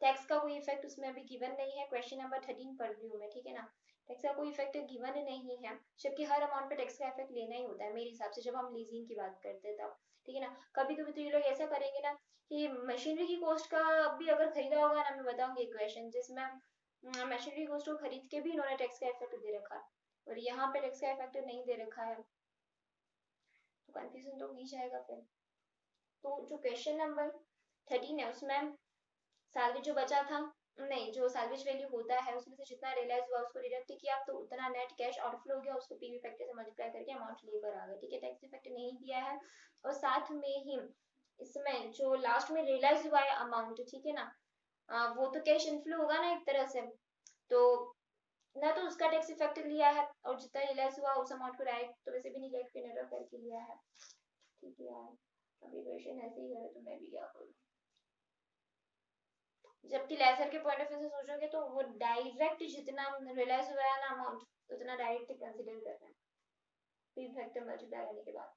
टैक्स का कोई इफेक्ट उसमें अभी गिवन नहीं है, क्वेश्चन नंबर 13 पढ़ रही हूँ मैं, ठीक है ना। टैक्स का कोई इफेक्ट गिवन नहीं है, जबकि हर अमाउंट पे टैक्स का इफेक्ट लेना ही होता है मेरे हिसाब से, जब हम लीजिंग की बात करते हैं तब, ठीक है ना। कभी कभी तो ये लोग ऐसा करेंगे ना कि मशीनरी की कॉस्ट का भी अगर खरीदा होगा ना, मैं बताऊंगी क्वेश्चन जिसमें मशीनरी कॉस्ट को खरीद के भी इन्होंने टैक्स का इफेक्ट दे रखा है, और यहाँ पे टैक्स का इफेक्ट नहीं दे रखा है, तो कंफ्यूजन तो हो ही जाएगा फिर। तो जो क्वेश्चन नंबर 13 है उसमें सैलरी जो बचा था, नहीं, जो सैलरीज वैल्यू होता है उसमें से जितना रियलाइज हुआ उसको डिडक्ट किया, तो उतना नेट कैश आउटफ्लो हो गया, उसको पीवी फैक्टर से मल्टीप्लाई करके अमाउंट लेकर आ गए, ठीक है। टैक्स इफेक्ट नहीं दिया है, और साथ में ही इसमें जो लास्ट में रियलाइज हुआ है अमाउंट, ठीक है ना, वो तो कैश इनफ्लो होगा ना एक तरह से, तो ना तो उसका टैक्स इफेक्ट लिया है, और जितना रियलाइज हुआ उस अमाउंट को डायरेक्ट तो वैसे भी नहीं लेकर नेट करके लिया है, ठीक है यार। अभी क्वेश्चन ऐसे ही करे तो मैं भी क्या करूँ, जबकि लेजर के पॉइंट ऑफ व्यू से सोचोगे तो वो डायरेक्ट जितना रियलाइज हुआ है ना अमाउंट, उतना डायरेक्ट कंसीडर करना है पी फैक्टर मल्टीप्लाई करने के बाद।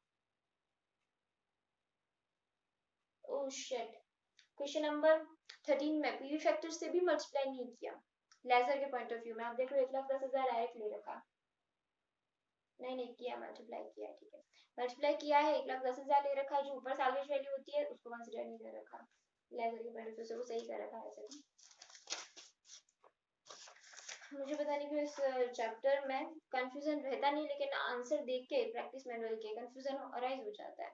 ओह शिट, क्वेश्चन नंबर 13 में पीवी फैक्टर से भी मल्टीप्लाई नहीं किया लेजर के पॉइंट ऑफ व्यू में। आप देख लो 1,10,000 डायरेक्ट ले रखा, नहीं नहीं किया, मल्टीप्लाई किया है, ठीक है, मल्टीप्लाई किया है, 1,10,000 ले रखा है, जो ऊपर सैलरी वैल्यू होती है उसको कंसीडर नहीं कर रखा लेजर के पॉइंट ऑफ व्यू से, वो सही कर रखा है ऐसे तो। मुझे पता नहीं क्यों इस चैप्टर में कंफ्यूजन रहता नहीं, लेकिन आंसर देख के प्रैक्टिस मैनुअल के कंफ्यूजन अराइज हो जाता है।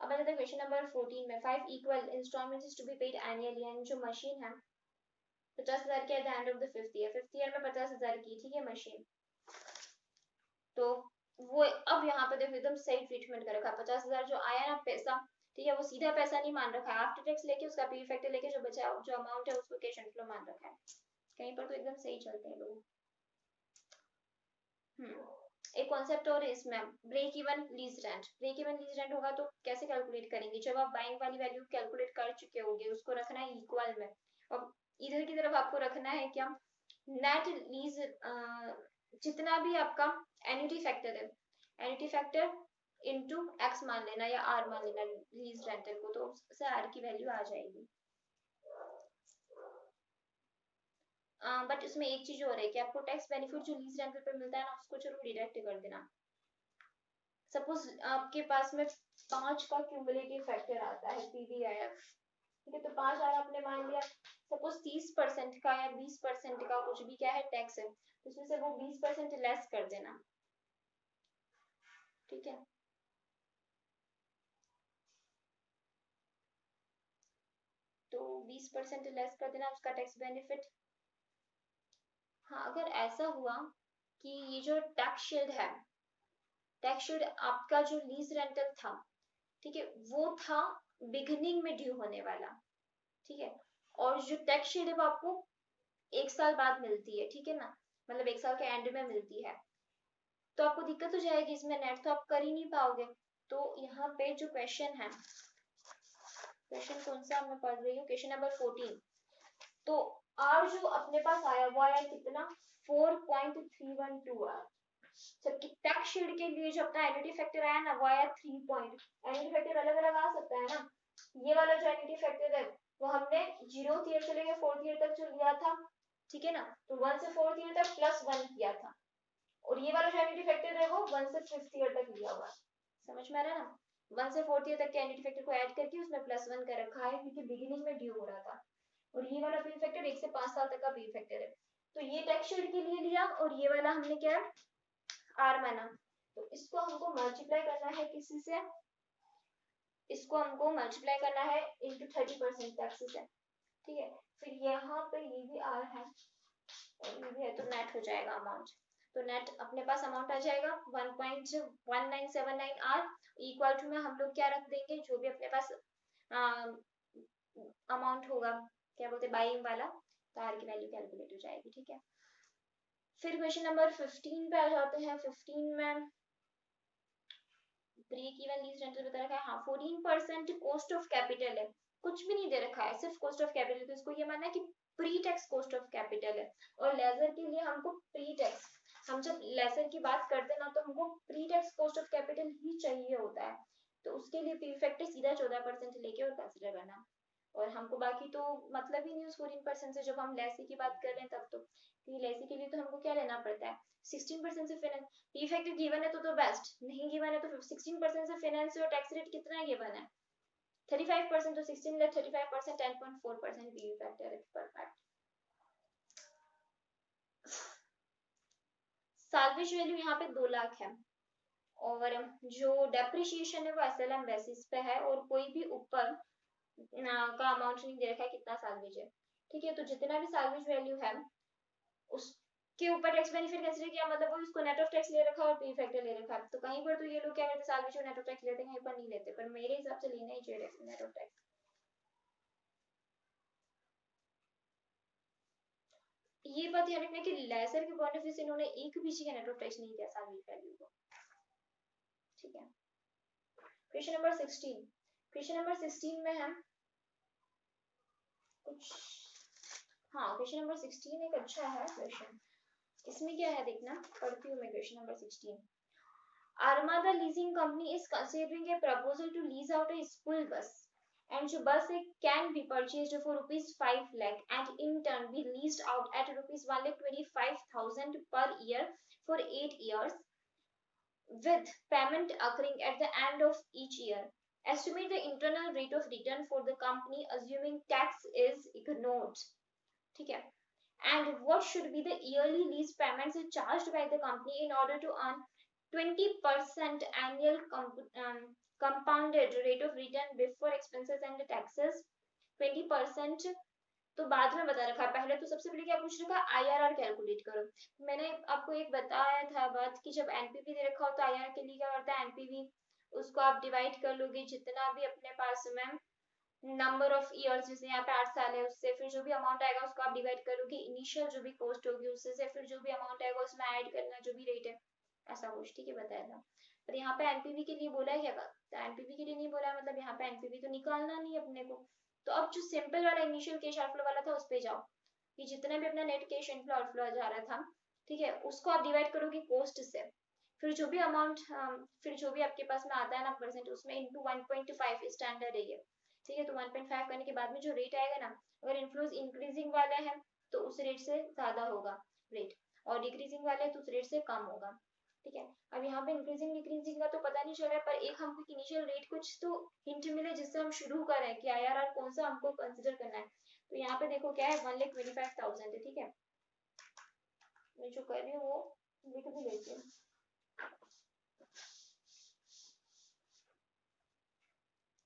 अब आ जाता है क्वेश्चन नंबर 14 में, 5 equal instalments to be paid annually, and जो मशीन है 50,000 के at the end of the fifth year में 50,000 की, ठीक है मशीन, तो वो अब यहाँ पे देखो एकदम सही ट्रीटमेंट कर रखा है, 50,000 जो आया ना पैसा, ठीक है, वो सीधा पैसा नहीं मान रखा है, आफ्टर टैक्स लेके उसका पी फैक्टर लेके जो बचा जो अमाउंट है उसको कैश इनफ्लो मान रखा है, कहीं पर तो एकदम सही चलते हैं लोग। एक कॉन्सेप्ट और है इसमें, break even lease rent. Break even lease rent होगा तो कैसे कैलकुलेट करेंगे, जब आप बाइंग वाली वैल्यू कैलकुलेट कर चुके होगे उसको रखना है इक्वल में, अब इधर की तरफ आपको रखना है क्या, नेट लीज, जितना भी आपका एन्युटी फैक्टर है, एन्युटी फैक्टर इनटू एक्स मान लेना या आर मान लेना लीज रेंटल को, तो उससे आर की वैल्यू आ जाएगी। बट उसमें एक चीज और है कि आपको टैक्स बेनिफिट जो लीज रेंटल पर मिलता है ना उसको जरूर डिडक्ट कर देना। सपोज आपके पास में 5 का क्यूमुलेटिव फैक्टर आता है पीवीआईएफ, ठीक है, तो 5 आया आपने मान लिया, सपोज 30% का या 20% का कुछ भी क्या है टैक्स है, तो उसमें से वो 20% लेस कर देना, ठीक है। तो 20% लेस कर देना उसका टैक्स बेनिफिट। हाँ, अगर ऐसा हुआ कि ये जो टैक्स शील्ड है, टैक्स शील्ड आपका जो लीज रेंटल था, ठीक है, वो था बिगिनिंग में ड्यू होने वाला, ठीक है, और जो टैक्स शील्ड है वो आपको 1 साल बाद मिलती है, ठीक है ना, मतलब 1 साल के एंड में मिलती है, तो आपको दिक्कत हो जाएगी इसमें, नेट तो आप कर ही नहीं पाओगे। तो यहाँ पे जो क्वेश्चन है, क्वेश्चन कौन सा मैं पढ़ रही हूँ, क्वेश्चन नंबर 14, तो आर जो अपने पास आया वो आया कितना, 4.312 आर, जबकि टैक्स शील्ड के लिए जो अपना एन्युटी फैक्टर आया ना वो आया 3 पॉइंट, एन्युटी फैक्टर अलग अलग आ सकता है ना, ये वाला जो एन्युटी फैक्टर है वो हमने 0th ईयर से लेकर 4th ईयर तक जो लिया था, ठीक है ना, तो 1 से 4th ईयर तक +1 किया था, और ये वाला जो एन्युटी फैक्टर है वो 1 से 5th ईयर तक लिया हुआ है, समझ में आ रहा है ना, 1 से 4th ईयर तक के एन्युटी फैक्टर को ऐड करके उसमें +1 कर रखा है, क्योंकि बिगिनिंग में ड्यू हो रहा था, और ये वाला पी फैक्टर 1 से 5 साल तक का पी फैक्टर है, तो ये टैक्स शील्ड के लिए लिया, और ये वाला हमने क्या आर माना, तो इसको हमको मल्टीप्लाई करना है किसी से, इसको हमको मल्टीप्लाई करना है इंटू 30% टैक्स से, ठीक है, फिर यहाँ पे ये भी आर है और ये भी है, तो नेट हो जाएगा अमाउंट, तो नेट अपने पास अमाउंट आ जाएगा 1.1979 आर, इक्वल टू में हम लोग क्या रख देंगे, जो भी अपने पास अमाउंट होगा, क्या बोलते हैं बाइंग वाला, तो आर की वैल्यू कैलकुलेट हो जाएगी। ठीक है, फिर क्वेश्चन नंबर 15 पे आ जाते हैं। 15 में ब्रेक इवन लीज रेंटल बता रखा है। हाँ, 14% कॉस्ट ऑफ कैपिटल है, कुछ भी नहीं दे रखा है, सिर्फ कॉस्ट ऑफ कैपिटल। तो इसको ये मानना है कि pre tax cost of capital है, और लेजर के लिए हमको प्री टैक्स, हम जब लेजर की बात करते हैं ना, तो हमको pre tax cost of capital ही चाहिए होता है। तो उसके लिए पी फैक्टर सीधा 14% लेके और कंसिडर करना, और हमको बाकी तो मतलब ही नहीं उस 14% से, जब हम लेसी की बात कर रहे हैं तब तो, क्योंकि लेसी के लिए तो हमको क्या लेना पड़ता है, 16% से फाइनेंस। पी फैक्टर गिवन है तो बेस्ट, नहीं गिवन है तो 16% से फाइनेंस और टैक्स रेट कितना गिवन है, 35%, तो 16 लेस 35%, 10.4% पी फैक्टर है। परफेक्ट। साल्वेज वैल्यू यहाँ पे 2 लाख है, और जो डेप्रिसिएशन है वो एसएलएम बेसिस पे है, और कोई भी ऊपर का अमाउंट नहीं दे रखा है कितना साल्वेज है। ठीक है, तो जितना भी साल्वेज वैल्यू है उसके ऊपर टैक्स बेनिफिट कंसीडर किया, मतलब वो उसको नेट ऑफ टैक्स ले रखा और पी फैक्टर ले रखा। तो कहीं पर तो ये लोग क्या करते हैं, साल्वेज और नेट ऑफ टैक्स लेते हैं, कहीं पर नहीं लेते, पर मेरे हिसाब से लेना ही चाहिए नेट ऑफ टैक्स। ये बात ध्यान रखना कि लेसर के पॉइंट ऑफ व्यू से इन्होंने एक भी चीज का नेट ऑफ टैक्स नहीं दिया साल्वेज वैल्यू को। ठीक है, क्वेश्चन नंबर 16। क्वेश्चन नंबर 16 में हम कुछ, हाँ क्वेश्चन नंबर 16 एक अच्छा है क्वेश्चन। इसमें क्या है देखना, पढ़ती हूँ मैं question number 16। Armada Leasing Company is considering a proposal to lease out a school bus, and जो bus can be purchased for rupees 5 lakh and in turn be leased out at rupees 1,25,000 per year for 8 years, with payment occurring at the end of each year. Estimate the internal rate of return for the company assuming tax is ignored. ठीक है, and what should be the yearly lease payments charged by the company in order to earn 20% annual compounded rate of return before expenses and taxes 20%। तो बाद में बता रखा है, पहले तो सबसे पहले क्या पूछ रखा है, आईआरआर कैलकुलेट करो। मैंने आपको एक बताया था बात कि जब एनपीवी दे रखा हो तो आईआरआर के लिए क्या करता है, एनपीवी उसको आप डिवाइड कर लोगे जितना भी अपने पास में नंबर ऑफ इयर्स, जैसे यहाँ पे 8 साल है, उससे फिर जो भी अमाउंट आएगा उसको आप डिवाइड करोगे इनिशियल जो भी कॉस्ट होगी उससे, से फिर जो भी अमाउंट आएगा उसमें ऐड करना जो भी रेट है, ऐसा कुछ। ठीक है, बताया था। पर यहाँ पे एनपीवी के लिए बोला है क्या, तो एनपीवी के लिए नहीं बोला है, मतलब यहाँ पे एनपीवी तो निकालना नहीं अपने को। तो अब जो सिंपल वाला इनिशियल कैश आउटफ्लो वाला था उस पे जाओ, कि जितना भी अपना नेट कैश इनफ्लो आउटफ्लो जा रहा था, ठीक है, उसको आप डिवाइड करोगे कॉस्ट से, फिर जो भी अमाउंट, फिर जो भी आपके पास में आता है ना परसेंट, उसमें इंटू 1.5 स्टैंडर्ड है ये। ठीक है, तो 1.5 करने के बाद में जो रेट आएगा ना, अगर इन्फ्लोज इंक्रीजिंग वाला है तो उस रेट से ज्यादा होगा रेट, और डिक्रीजिंग वाले है तो उस रेट से कम होगा। ठीक है, अब यहाँ पे इंक्रीजिंग डिक्रीजिंग का तो पता नहीं चल रहा है, पर एक हमको इनिशियल रेट कुछ तो हिंट मिले जिससे हम शुरू करें कि आईआरआर कौन सा हमको कंसिडर करना है। तो यहाँ पे देखो क्या है, 1,25,000 है। ठीक है, मैं जो कर रही हूँ वो लिख भी लेती हूँ।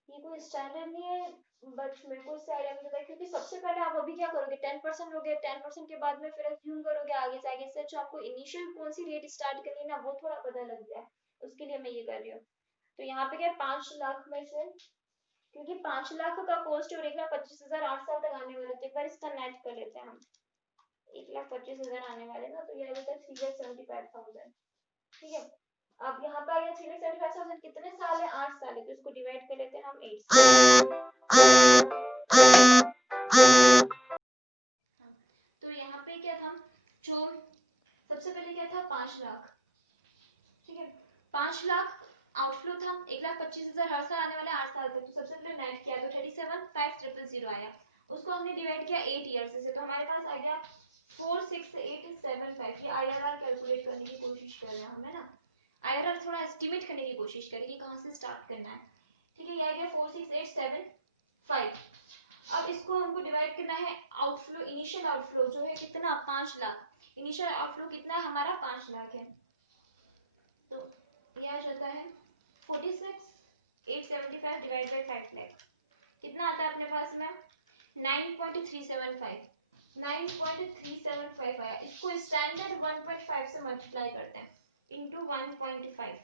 ये कोई स्टैंडर्ड नहीं है, बट मेरे को इससे आइडिया मिलता है, क्योंकि सबसे पहले आप अभी क्या करोगे, 10% हो गया, 10% के बाद में फिर अज्यूम करोगे आगे से आगे से, अच्छा आपको इनिशियल कौन सी रेट स्टार्ट करनी है ना, वो थोड़ा पता लग जाए, उसके लिए मैं ये कर रही हूँ। तो यहाँ पे क्या 5 लाख में से, क्योंकि 5 लाख का कॉस्ट और 1,25,000 8 साल तक आने वाले थे, एक बार इसका नेट कर लेते हैं हम, 1,25,000 आने वाले ना, तो ये आ जाता है 3,75,000। ठीक है, अब यहाँ पे आ गया 3,75,000, कितने साल है, 8 साल है, तो इसको डिवाइड कर लेते हैं हम 8 से। तो यहाँ पे क्या था, जो सबसे पहले क्या था 5 लाख। ठीक है, 5 लाख आउटफ्लो था, 1,25,000 हर साल आने वाले 8 साल तक, तो सबसे पहले नेट किया तो 37,500 आया, उसको हमने डिवाइड किया 8 ईयर से, तो हमारे पास आ गया 46875। ये आईआरआर कैलकुलेट करने की कोशिश कर रहे हैं हम, है ना, आईआरआर थोड़ा एस्टिमेट करने की कोशिश करें कि कहाँ से स्टार्ट करना है। ठीक है, ये आ गया 46875। अब इसको हमको डिवाइड करना है आउटफ्लो, इनिशियल आउटफ्लो जो है कितना 5 लाख, इनिशियल आउटफ्लो कितना है हमारा 5 लाख है, तो ये आ जाता है 46,875 डिवाइड बाई 5 लाख, कितना आता है अपने पास में 9.375, 9.375 आया। इसको स्टैंडर्ड 1.5 से मल्टीप्लाई करते हैं इंटू 1.5,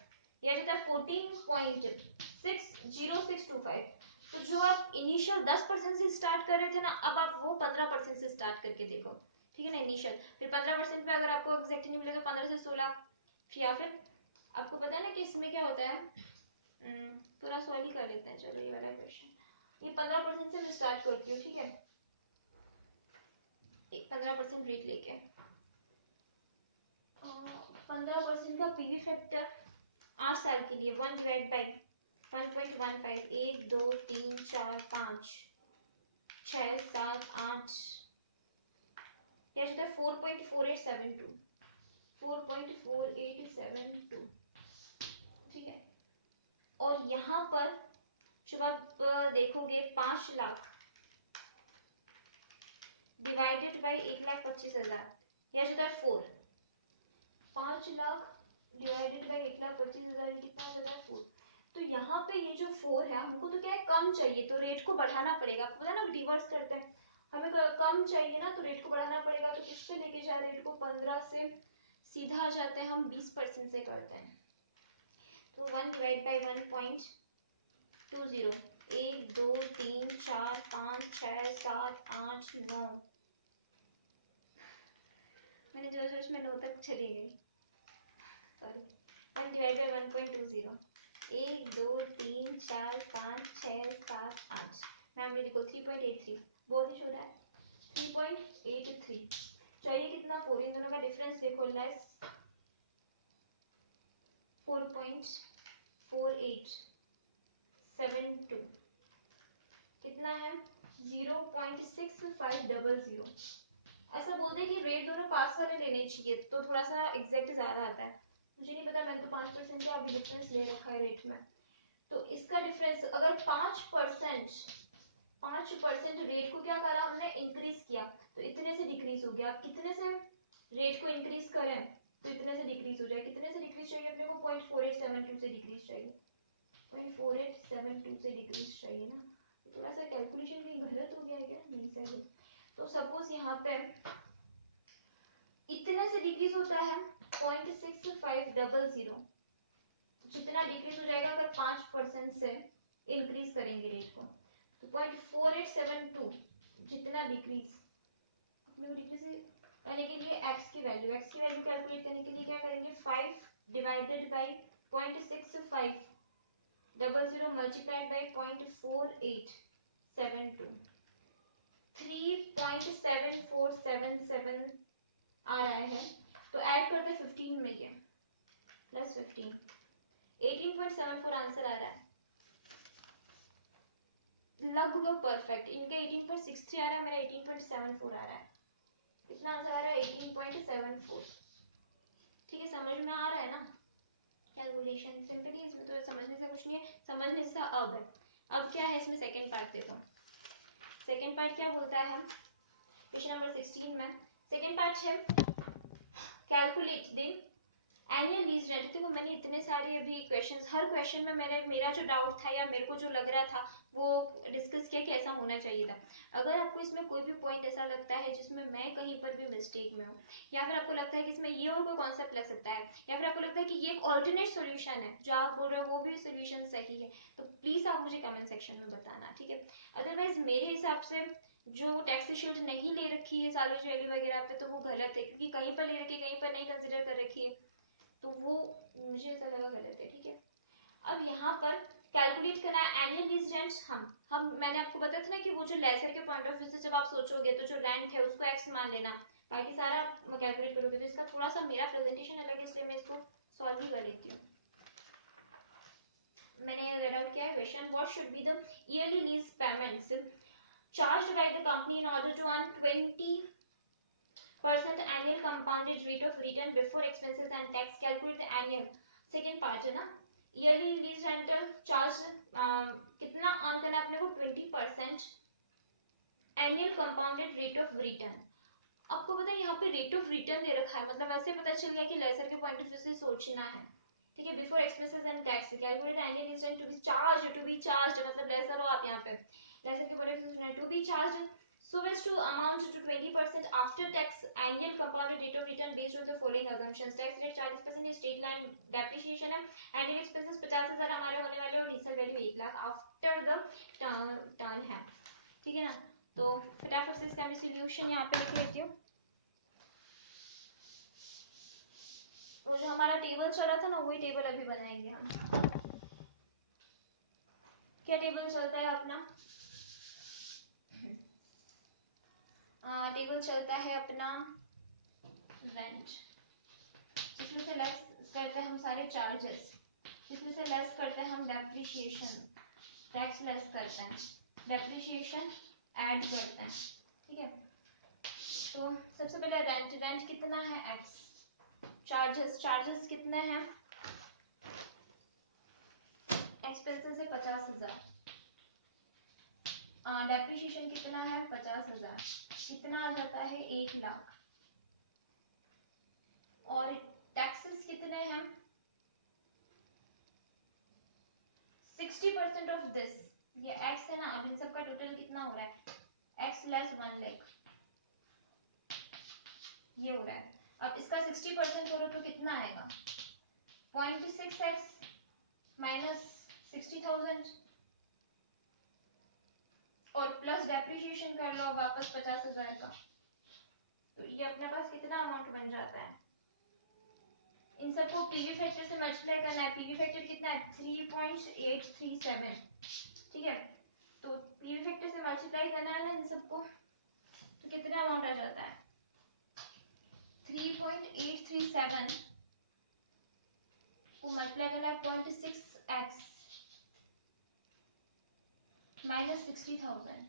ये आ जाता है 14.60625। तो जो आप इनिशियल 10% से स्टार्ट कर रहे थे ना, अब आप वो 15% से स्टार्ट करके देखो, ठीक है ना, इनिशियल। फिर 15% पे अगर आपको एग्जैक्ट नहीं मिले तो 15 से 16, या फिर आपको पता है ना कि इसमें क्या होता है, पूरा सॉल्व ही कर लेते हैं, चलो ये वाला क्वेश्चन। ये 15% से मैं स्टार्ट करती हूँ, ठीक है, 15% रेट लेके 15% का पीवी फैक्टर 8 साल के लिए 1 डिवाइड बाई 1.15, 1 2 3 4 5 6 7 8, ये आता है 4.4872, 4.4872, ठीक है। और यहाँ पर जब आप देखोगे 5 लाख डिवाइडेड बाई 1,25,000, यह आता है 4। 5 लाख डिवाइडेड बाई 1,25,000 कितना आ जाता है 4। तो यहाँ पे ये जो 4 है, हमको तो क्या है, कम चाहिए, तो रेट को बढ़ाना पड़ेगा। आपको पता है ना, रिवर्स करते हैं, हमें कम चाहिए ना, तो रेट को बढ़ाना पड़ेगा। तो किससे लेके जा रहे हैं रेट को, 15 से सीधा आ जाते हैं हम 20% से करते हैं। तो 1 डिवाइड बाई 1.20, 1 2 3 4 5 6 7 8 9, मैंने जो में 9 तक चली गई, सॉरी, 1 डिवाइड बाई 1.20, 1 2 3 4 5 6 7 8, मैम ये देखो 3.83, बहुत ही छोटा है, 3.83 चाहिए कितना, 4, इन दोनों का डिफरेंस देखो, लेस 4.4872, कितना है 0.6500। ऐसा बोलते हैं कि रेट दोनों पास वाले लेने चाहिए, तो थोड़ा सा एग्जैक्ट ज्यादा आता है। मुझे नहीं पता, मैंने तो 5% का अभी डिफरेंस ले रखा है रेट में। तो इसका डिफरेंस अगर 5% रेट को क्या करा हमने, इंक्रीज किया, तो इतने से डिक्रीज हो गया। कितने से रेट को इंक्रीज करें तो इतने से डिक्रीज हो जाए। कितने से डिक्रीज चाहिए अपने को, 0.4872 से डिक्रीज चाहिए, 0.4872 से डिक्रीज चाहिए ना। थोड़ा सा कैलकुलेशन कहीं गलत हो गया है क्या, नहीं सही। तो सपोज यहाँ पे इतने से डिक्रीज होता है 0.6500, जितना डिक्रीज हो जाएगा अगर 5% से इंक्रीज करेंगे रेट को, तो 0.4872 जितना डिक्रीज, अपने को डिक्रीज करने के लिए x की वैल्यू कैलकुलेट करने के लिए क्या करेंगे, 5 डिवाइडेड बाई 0.6500 मल्टीप्लाइड बाई 0.4872, 3.7477 आ रहा है। तो ऐड करते 15 में, ये प्लस 15, 18.74 आंसर आ रहा है, लगभग परफेक्ट। इनका 18.63 आ रहा है, मेरा 18.74 आ रहा है। कितना आंसर आ रहा है, 18.74। ठीक है, समझ में आ रहा है ना, कैलकुलेशन सिंपली, इसमें तो समझने से कुछ नहीं है, समझने से अब है। अब क्या है इसमें, सेकंड पार्ट देखो। सेकंड पार्ट क्या बोलता है, क्वेश्चन नंबर 16 में सेकंड पार्ट है, calculate the annual lease rent. देखो मैंने इतने सारे अभी क्वेश्चंस, हर क्वेश्चन में मैंने मेरा जो डाउट था या मेरे को जो लग रहा था वो डिस्कस किया कि ऐसा होना चाहिए था। अगर आपको इसमें कोई भी पॉइंट ऐसा लगता है जिसमें मैं कहीं पर भी मिस्टेक में हूँ, या फिर आपको लगता है कि इसमें ये और कोई कॉन्सेप्ट लग सकता है, या फिर आपको लगता है कि ये एक ऑल्टरनेट सोल्यूशन है, जो आप बोल रहे हो वो भी सोल्यूशन सही है, तो प्लीज आप मुझे कमेंट सेक्शन में बताना, ठीक है। अदरवाइज मेरे हिसाब से जो टैक्स शील्ड नहीं ले रखी है सालोज वैल्यू वगैरह पे, तो वो गलत है, क्योंकि कहीं पर ले रखी है कहीं पर नहीं कंसिडर कर रखी है, तो वो मुझे ऐसा लगा गलत है, ठीक है। अब यहाँ पर कैलकुलेट करना है एनुअल लीज रेंट। हम मैंने आपको बताया था ना कि वो जो लेसर के पॉइंट ऑफ व्यू से जब आप सोचोगे तो जो रेंट है उसको एक्स मान लेना, बाकी सारा कैलकुलेट करोगे। तो इसका थोड़ा सा मेरा प्रेजेंटेशन अलग है, इसलिए मैं इसको सॉल्व ही कर लेती हूँ। मैंने रेड आउट किया है question, what should be the yearly lease payments charged by the company in order to earn 20% annual compounded rate of return before expenses and tax, calculate the annual। Second part है ना, yearly lease rental charge कितना earn करना है अपने को, 20% annual compounded rate of return. आपको पता है यहाँ पे रेट ऑफ रिटर्न दे रखा है, मतलब ऐसे पता चल गया कि लेसर के पॉइंट ऑफ व्यू से सोचना है, ठीक है। Before expenses and tax, calculate annual lease rent to be charge मतलब लेसर हो आप यहाँ पे, लेसर के पॉइंट ऑफ व्यू से to be charge so as to amount to 20% after tax annual compounded rate of return based on the following assumptions. tax rate 40% state line depreciation है, annual expenses 50,000 हमारे होने वाले और resale value 1 lakh after the turn है, ठीक है ना। तो फटाफट से इसका मैं सॉल्यूशन यहाँ पे लिख लेती हूँ। वो जो हमारा टेबल चल रहा था ना वही टेबल अभी बनाएंगे हम। क्या टेबल चलता है अपना, टेबल चलता है अपना रेंट, जिसमें से लेस करते हैं हम सारे चार्जेस, जिसमें से लेस करते हैं हम डेप्रिसिएशन, टैक्स लेस करते हैं, डेप्रिसिएशन ऐड करते हैं, ठीक है। तो सबसे पहले रेंट, रेंट कितना है x, चार्जेस, चार्जेस कितने हैं, एक्सपेंसेस है 50,000, डेप्रिसिएशन कितना है 50,000, कितना आ जाता है 1 लाख, और टैक्सेस कितने हैं 60% ऑफ दिस, ये x है ना, अब इन सबका टोटल कितना हो रहा है x लेस 1 लाख, ये हो रहा है। अब इसका 60% करो तो कितना आएगा 0.6x माइनस 60,000 और प्लस डेप्रिसिएशन कर लो वापस 50,000 का, तो ये अपने पास कितना अमाउंट बन जाता है। इन सबको पीवी फैक्टर से मल्टीप्लाई करना है, पीवी फैक्टर कितना है 3.837, ठीक है। तो पीवी फैक्टर से मल्टीप्लाई करना है ना इन सबको, तो कितना अमाउंट आ जाता है 3.837 को मल्टीप्लाई करना है 0.6x माइनस 60,000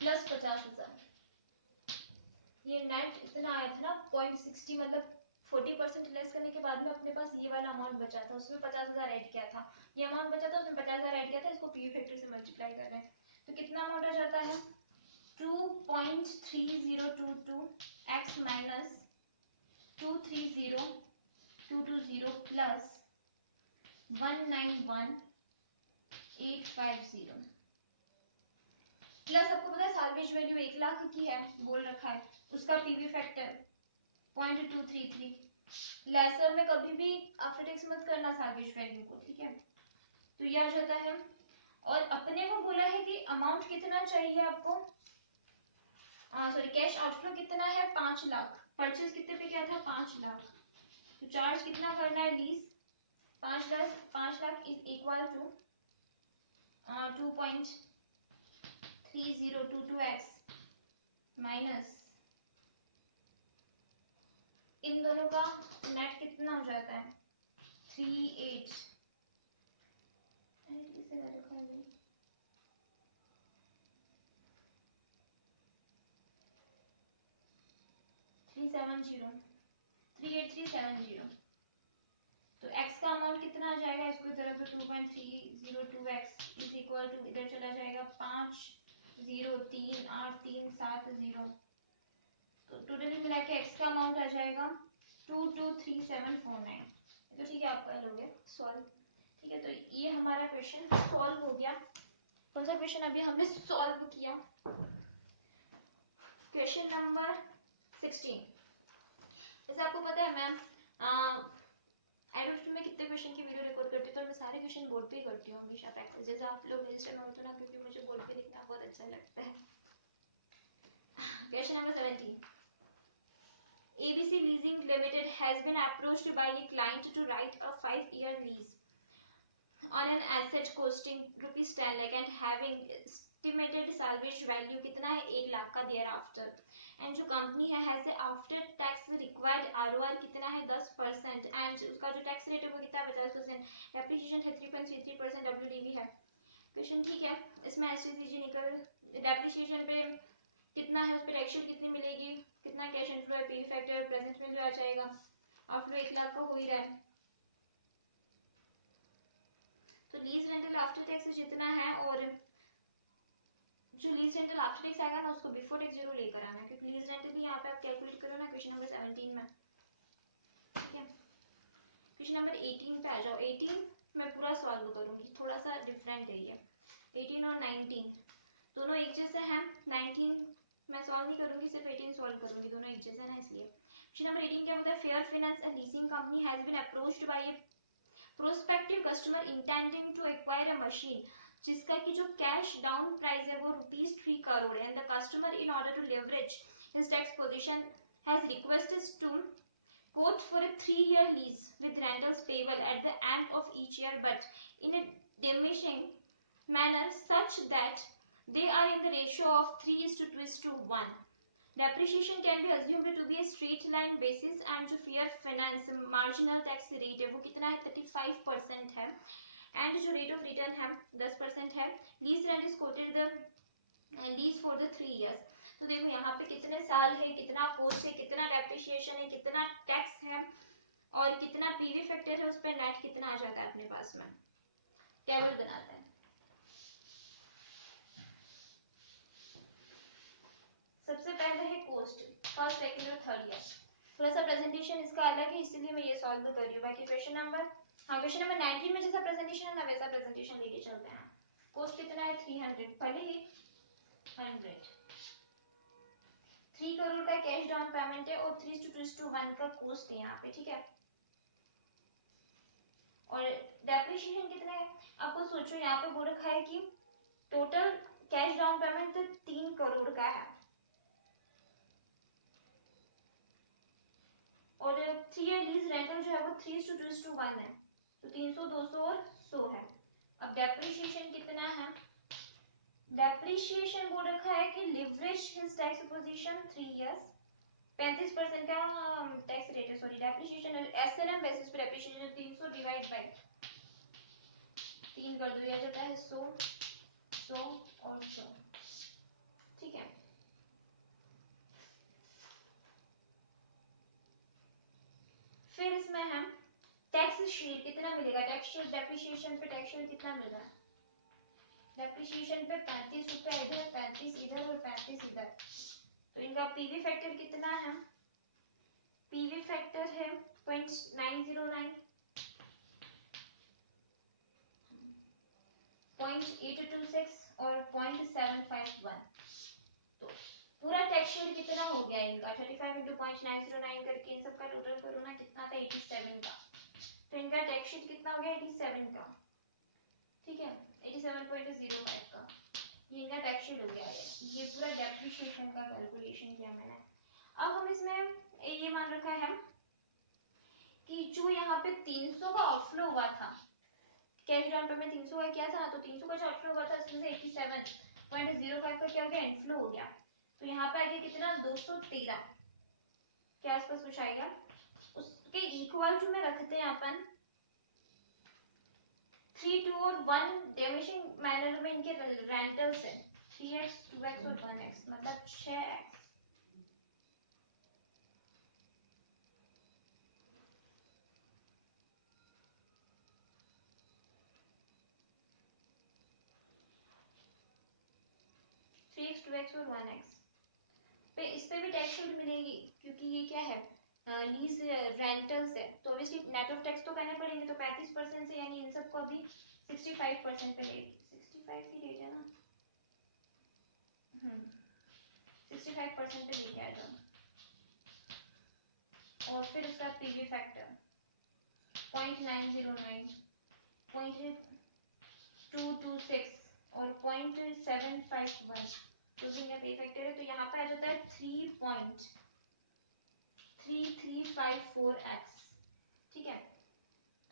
प्लस 50,000, ये नेट इतना आया था ना 0.60, मतलब 40% लेस करने के बाद में अपने पास ये वाला अमाउंट बचा था, उसमें 50,000 ऐड किया था, ये अमाउंट बचा था उसमें 50,000 ऐड किया था, इसको पीवी फैक्टर से मल्टीप्लाई कर रहे हैं, तो कितना अमाउंट आ जाता है 2.3022 x माइनस 230,220 प्लस 191,850 प्लस आपको पता है साल्वेज वैल्यू 1 लाख की है बोल रखा है, उसका पीवी फैक्टर 0.233, लेसर में कभी भी आफ्टर टैक्स मत करना साल्वेज वैल्यू को, ठीक है। तो ये आ जाता है, और अपने को बोला है कि अमाउंट कितना चाहिए आपको, सॉरी कैश आउटफ्लो कितना है 5 लाख, परचेज कितने पे किया था 5 लाख, तो चार्ज कितना करना है lease 5 lakh is equal to 2.3022x minus इन दोनों का नेट कितना हो जाता है 38 38370, तो x का अमाउंट कितना आ जाएगा, इसको इधर पे 2.302x इज इक्वल टू इधर चला जाएगा 503837, तो टोटली मिला के x का अमाउंट आ जाएगा 223749, तो ठीक है आप कर लोगे सॉल्व, ठीक है। तो ये हमारा क्वेश्चन सॉल्व हो गया। कौन सा क्वेश्चन अभी हमने सॉल्व किया, क्वेश्चन नंबर 16। जैसे आपको पता है मैम आईडोट में कितने क्वेश्चन की वीडियो रिकॉर्ड करती हूँ, तो मैं सारे क्वेश्चन बोर्ड पे ही करती हूँ हमेशा प्रैक्टिस, जैसे आप लोग रजिस्टर में होते ना, क्योंकि मुझे बोर्ड पे लिखना बहुत अच्छा लगता है। Question number 17, ABC Leasing Limited has been approached by a client to write a 5-year lease on an asset costing ₹10 lakh and having estimated salvage value कितना है 1 लाख का thereafter, एंड जो कंपनी है has after tax required ROR कितना है 10%, and उसका जो tax rate है वो कितना है 50%, डेप्रिसिएशन है 3.33%, WDV है। क्वेश्चन ठीक है, इसमें एसटीसीजी निकल, डेप्रिसिएशन पे कितना है, उस पर एक्चुअल कितनी मिलेगी, कितना कैश इनफ्लो है, पी फैक्टर प्रेजेंट वैल्यू आ जाएगा, आउटफ्लो 1 लाख का हो ही रहा है, तो लीज रेंटल आफ्टर टैक्स जितना है, और जो लीज रेंटल आफ्टर टैक्स आएगा ना उसको बिफोर टैक्स जरूर लेकर आना, क्योंकि लीज रेंटल भी यहाँ पे आप कैलकुलेट करो ना क्वेश्चन नंबर 17 में, ठीक है। क्वेश्चन नंबर 18 पे आ जाओ, 18 मैं पूरा सॉल्व करूंगी, थोड़ा सा डिफरेंट है ये, 18 और 19। दोनों एक जैसे हैं। 19 मैं सॉल्व नहीं करूंगी, सिर्फ 18 सॉल्व करूंगी, दोनों एक जैसे हैं इसलिए। क्वेश्चन नंबर 18 क्या होता है? Fair finance and leasing company has been approached by a prospective customer intending to acquire a machine, जिसका की जो कैश डाउन प्राइस है वो ₹3 करोड़ है, and the customer in order to leverage his tax position has requested to quote for a 3-year lease with rentals payable at the end of each year, but in a diminishing manner such that they are in the ratio of 3:2:1. Depreciation can be assumed to be a straight line basis, and जो fair finance marginal tax rate है वो कितना है? 35% है, and जो rate of return है 10% है. Lease rent is quoted the lease for the 3 years. तो देखो यहाँ पे कितने साल है, कितना कोस्ट है, कितना डेप्रिसिएशन है, कितना टैक्स है और कितना पीवी फैक्टर है, उस पर नेट कितना आ जाता है अपने पास में. टेबल बनाते हैं. सबसे पहले है कोस्ट, फर्स्ट सेकंड और थर्ड ईयर. थोड़ा सा प्रेजेंटेशन इसका अलग है इसलिए मैं ये सॉल्व कर रही हूँ. बाकी क्वेश्चन नंबर, हाँ क्वेश्चन नंबर 19 में जैसा प्रेजेंटेशन है ना वैसा प्रेजेंटेशन लेके चलते हैं. कोस्ट कितना है? 300. पहले ही 100 3 करोड़ का कैश डाउन पेमेंट है और 3:1 का कोस्ट है यहाँ पे. ठीक है. और डेप्रिसिएशन कितना है? आपको सोचो यहाँ पे बोल रखा है कि total cash down payment 3 crore का है और 3 ईयर लीज रेंटल जो है वो 3:1 है, तो 300 200 और 100 है. अब डेप्रिसिएशन कितना है? डेप्रिसिएशन बोल रखा है कि leverage his tax position 3 years, 35% का टैक्स रेट है. सॉरी, डेप्रिसिएशन एसएनएम बेसिस पे डेप्रिसिएशन 300 डिवाइड बाय 3 कर दिया जाता है 100 100 और 100. ठीक है. फिर इसमें हम टैक्स शीट कितना मिलेगा? टैक्स शीट डेप्रिसिएशन पे टैक्स शीट कितना मिल रहा है? डेप्रिसिएशन पे 35 रुपए इधर, 35 इधर और 35 इधर. तो इनका पीवी फैक्टर कितना है? पीवी फैक्टर है 0.909, 0.826 और 0.751. तो पूरा टैक्स शीट कितना हो गया इनका? 35 इंटू 0.909 करके इन सबका टोटल करो ना, कितना था? 87 का. तो इनका टैक्स शीट कितना हो गया? 87 का. ठीक है, 87.05 का ये इनका टैक्स शीट हो गया है. ये पूरा डेप्रिसिएशन का कैलकुलेशन किया मैंने. अब हम इसमें ये मान रखा है कि जो यहाँ पे 300 का आउटफ्लो हुआ था, कैश डाउन पेमेंट 300 का क्या था, तो 300 का जो आउटफ्लो हुआ था उसमें से 87.05 का क्या हो गया? इनफ्लो हो गया. तो यहाँ पे आगे कितना? 213 के आसपास कुछ आएगा. उसके इक्वल टू में रखते हैं अपन 3 2 और 1 डिमिनिशिंग मैनर में इनके रेंटल्स है 3x 2x और 1x, मतलब 6x. थ्री एक्स 2x और 1x पे इस पे भी टैक्स शीट मिलेगी क्योंकि ये क्या है? लीज रेंटल्स है, तो ऑब्वियसली नेट ऑफ टैक्स तो करने पड़ेंगे. तो 35% से यानी इन सबको अभी 65% पे लेगी. 65 की रेट है ना, 65% पे लेके आ जाओ. और फिर उसका पीवी फैक्टर 0.909, 0.226 और 0.751 तो भी इनका पी फैक्टर है. तो यहाँ पे आ जाता है 3.3354x. ठीक है.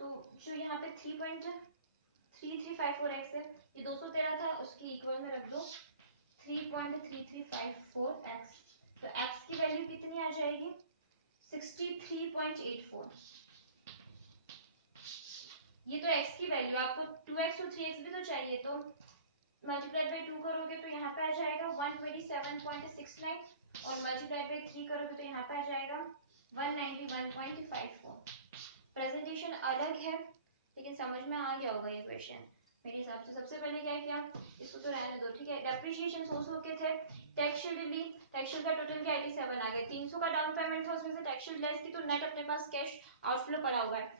तो जो यहाँ पे 3.3354x है, ये 213 था, उसके इक्वल में रख दो 3.3354x. तो x की वैल्यू कितनी आ जाएगी? 63.84. ये तो x की वैल्यू, आपको 2x और 3x भी तो चाहिए, तो मल्टीप्लाई बाय 2 करोगे तो यहाँ पे आ जाएगा 127.69 और मल्टीप्लाई बाय 3 करोगे तो यहाँ पे आ जाएगा 191.54. प्रेजेंटेशन अलग है लेकिन समझ में आ गया होगा ये क्वेश्चन मेरे हिसाब से. सबसे पहले क्या किया, इसको तो रहने दो. ठीक है. डेप्रिसिएशन 100 के थे, टैक्स शीट ली, टैक्स शीट का टोटल क्या 87 आ गया. 300 का डाउन पेमेंट था, उसमें से टैक्स शीट लेस की, तो नेट अपने पास कैश आउटफ्लो पड़ा हुआ है.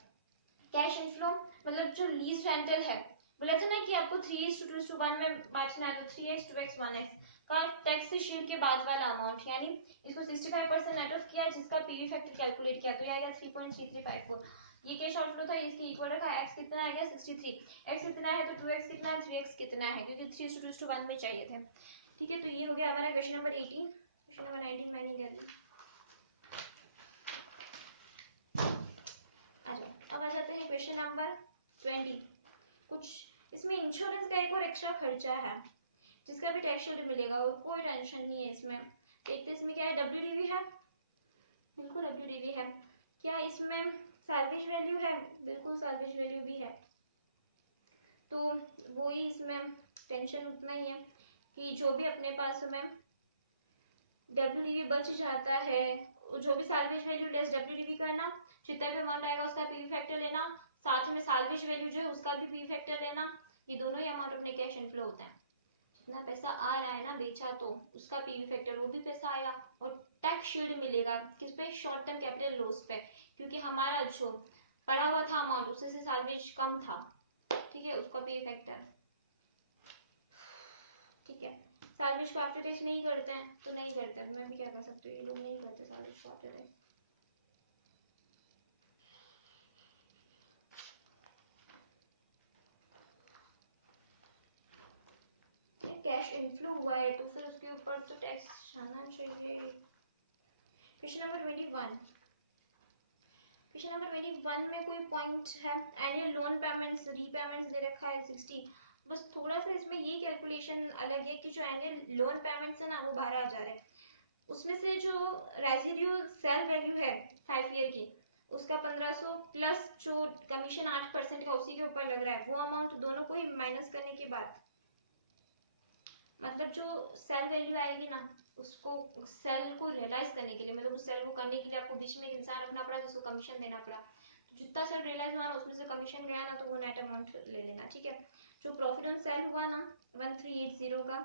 कैश इनफ्लो मतलब जो लीज रेंटल है बोला था ना कि आपको 3:2:1 में बांटना है, तो 3x 2x 1x का टैक्स से शील्ड के बाद वाला अमाउंट, यानी इसको 65% नेट ऑफ किया, जिसका पीवी फैक्टर कैलकुलेट किया, तो ये आएगा 3.3354। ये कैश आउटफ्लो था, इसके इक्वल रखा, x कितना आ गया 63, x कितना है तो 2x कितना है 3x कितना है, क्योंकि 3:2:1 में चाहिए थे। ठीक है, तो ये हो गया हमारा क्वेश्चन नंबर 18। क्वेश्चन नंबर 19 मैं नहीं कर रही। अब आ जाते हैं क्वेश्चन नंबर 20। कुछ इसमें इंश्योरेंस का एक और एक्स्ट्रा खर्चा है, जिसका भी टैक्स शीट मिलेगा और कोई टेंशन नहीं है इसमें। देखते इसमें क्या है, डब्ल्यूडीवी है, बिल्कुल डब्ल्यूडीवी है। क्या इसमें सैलवेज वैल्यू है, बिल्कुल सैलवेज वैल्यू भी है। तो वही इसमें टेंशन उतना ही है कि जो भी अपने पास में डब्ल्यूडीवी बच जाता है, जो भी सैलवेज वैल्यू लेस डब्ल्यूडीवी करना, जितना भी अमाउंट आएगा उसका पीवी फैक्टर लेना, साथ में सैलवेज वैल्यू जो है उसका भी पीवी फैक्टर लेना, ये दोनों ही अमाउंट अपने कैश इनफ्लो होता है। जितना पैसा आ रहा है ना बेचा तो उसका पीवी फैक्टर वो भी पैसा आएगा, और टैक्स शील्ड मिलेगा किस पे, शॉर्ट टर्म कैपिटल लॉस पे, क्योंकि हमारा जो पड़ा हुआ था अमाउंट उससे सैलवेज कम था। ठीक है, उसका पीवी फैक्टर। ठीक है, सैलवेज को आफ्टर टैक्स नहीं करते हैं तो नहीं करते, मैं भी क्या कर सकती हूँ, ये लोग नहीं करते सैलवेज को आफ्टर टैक्स। कैश इनफ्लो हुआ है तो फिर उसके ऊपर तो टैक्स जाना चाहिए। Question number 21। क्वेश्चन नंबर 21 में कोई पॉइंट है, एनुअल लोन पेमेंट्स रीपेमेंट्स दे रखा है 60। बस थोड़ा सा इसमें ये कैलकुलेशन अलग है कि जो एनुअल लोन पेमेंट्स है ना वो 12,000 है, उसमें से जो रेजिड्यूल सेल वैल्यू है 5 ईयर की उसका 1500 प्लस जो कमीशन 8% का उसी के ऊपर लग रहा है, वो अमाउंट दोनों को ही माइनस करने के बाद, मतलब जो सेल वैल्यू आएगी ना उसको सेल को रियलाइज करने के लिए, मतलब उस सेल को करने के लिए आपको बीच में एक इंसान रखना पड़ा जिसको कमीशन देना पड़ा, तो जितना सेल रियलाइज हुआ उसमें से कमीशन गया ना तो वो नेट अमाउंट ले लेना। ठीक है, जो प्रॉफिट ऑन सेल हुआ ना 1380 का,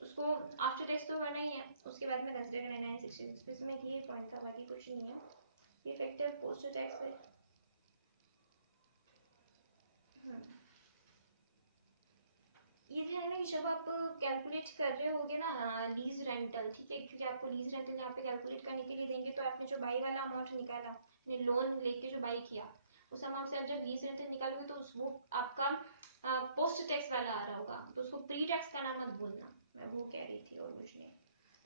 उसको आफ्टर टैक्स तो करना ही है, उसके बाद में कंसीडर करना है 966 में, ये पॉइंट था, बाकी कुछ नहीं है। ये इफेक्टिव पोस्ट टैक्स है। ये ध्यान में कि जब आप कैलकुलेट कर रहे होगे ना लीज रेंटल, ठीक है, क्योंकि आपको लीज रेंटल यहाँ पे कैलकुलेट करने के लिए देंगे, तो आपने जो बाई वाला अमाउंट निकाला, लोन लेके जो बाई किया, उस अमाउंट से आप जब लीज रेंटल निकालोगे तो वो आपका पोस्ट टैक्स वाला आ रहा होगा, तो उसको प्री टैक्स का नाम मत भूलना, मैं वो कह रही थी और कुछ नहीं।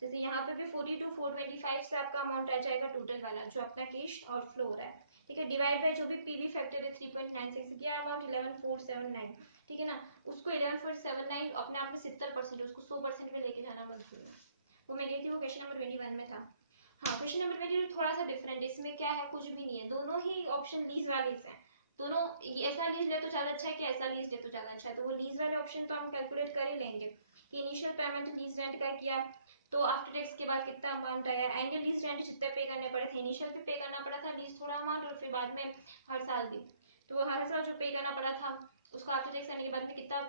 जैसे यहाँ पे भी 42,425 से आपका अमाउंट आ जाएगा टोटल वाला जो आपका कैश आउटफ्लो हो रहा है। ठीक है, डिवाइड बाय जो भी पीवी फैक्टर है 3.96, यह अमाउंट 11479। ठीक है ना, उसको 11.79 अपने आप में 70%, उसको 100% में लेके जाना मत भूलना, वो मैं गई थी, वो क्वेश्चन नंबर 21 में था। हाँ, क्वेश्चन नंबर 22 थोड़ा सा डिफरेंट है, इसमें क्या है, कुछ भी नहीं है, दोनों ही ऑप्शन लीज वाले हैं, दोनों ऐसा लीज ले तो ज्यादा अच्छा है कि ऐसा लीज ले तो ज्यादा अच्छा है, तो वो लीज वाले ऑप्शन तो हम कैलकुलेट कर ही लेंगे कि इनिशियल पेमेंट लीज रेंट का किया तो आफ्टर टैक्स के बाद कितना अमाउंट आया, एनुअल लीज रेंट जितने पे करने पड़े थे, इनिशियल भी पे करना पड़ा था लीज थोड़ा अमाउंट, और फिर बाद में हर साल भी, तो हर साल जो पे करना पड़ा था उसको आफ्टर टैक्स करने के बाद में कितना,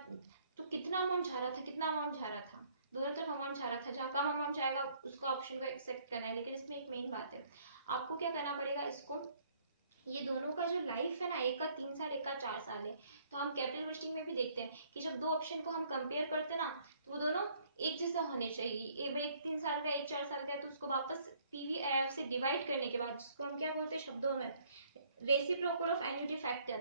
तो कितना अमाउंट जा रहा था, कितना अमाउंट जा रहा था, दोनों तरफ अमाउंट जा रहा था, जहाँ कम अमाउंट जाएगा उसको ऑप्शन को एक्सेप्ट करना है। लेकिन इसमें एक मेन बात है, आपको क्या करना पड़ेगा, इसको ये दोनों का जो लाइफ है ना, एक का 3 साल एक का 4 साल है, तो हम कैपिटल क्वेश्चन में भी देखते हैं कि जब दो ऑप्शन को हम कंपेयर करते हैं ना तो वो दोनों एक जैसा होने चाहिए, एक 3 साल का एक 4 साल का है, तो उसको वापस पीवीआर से डिवाइड करने के बाद उसको हम क्या बोलते हैं शब्दों में, रेसिप्रोकल ऑफ एन्युटी फैक्टर,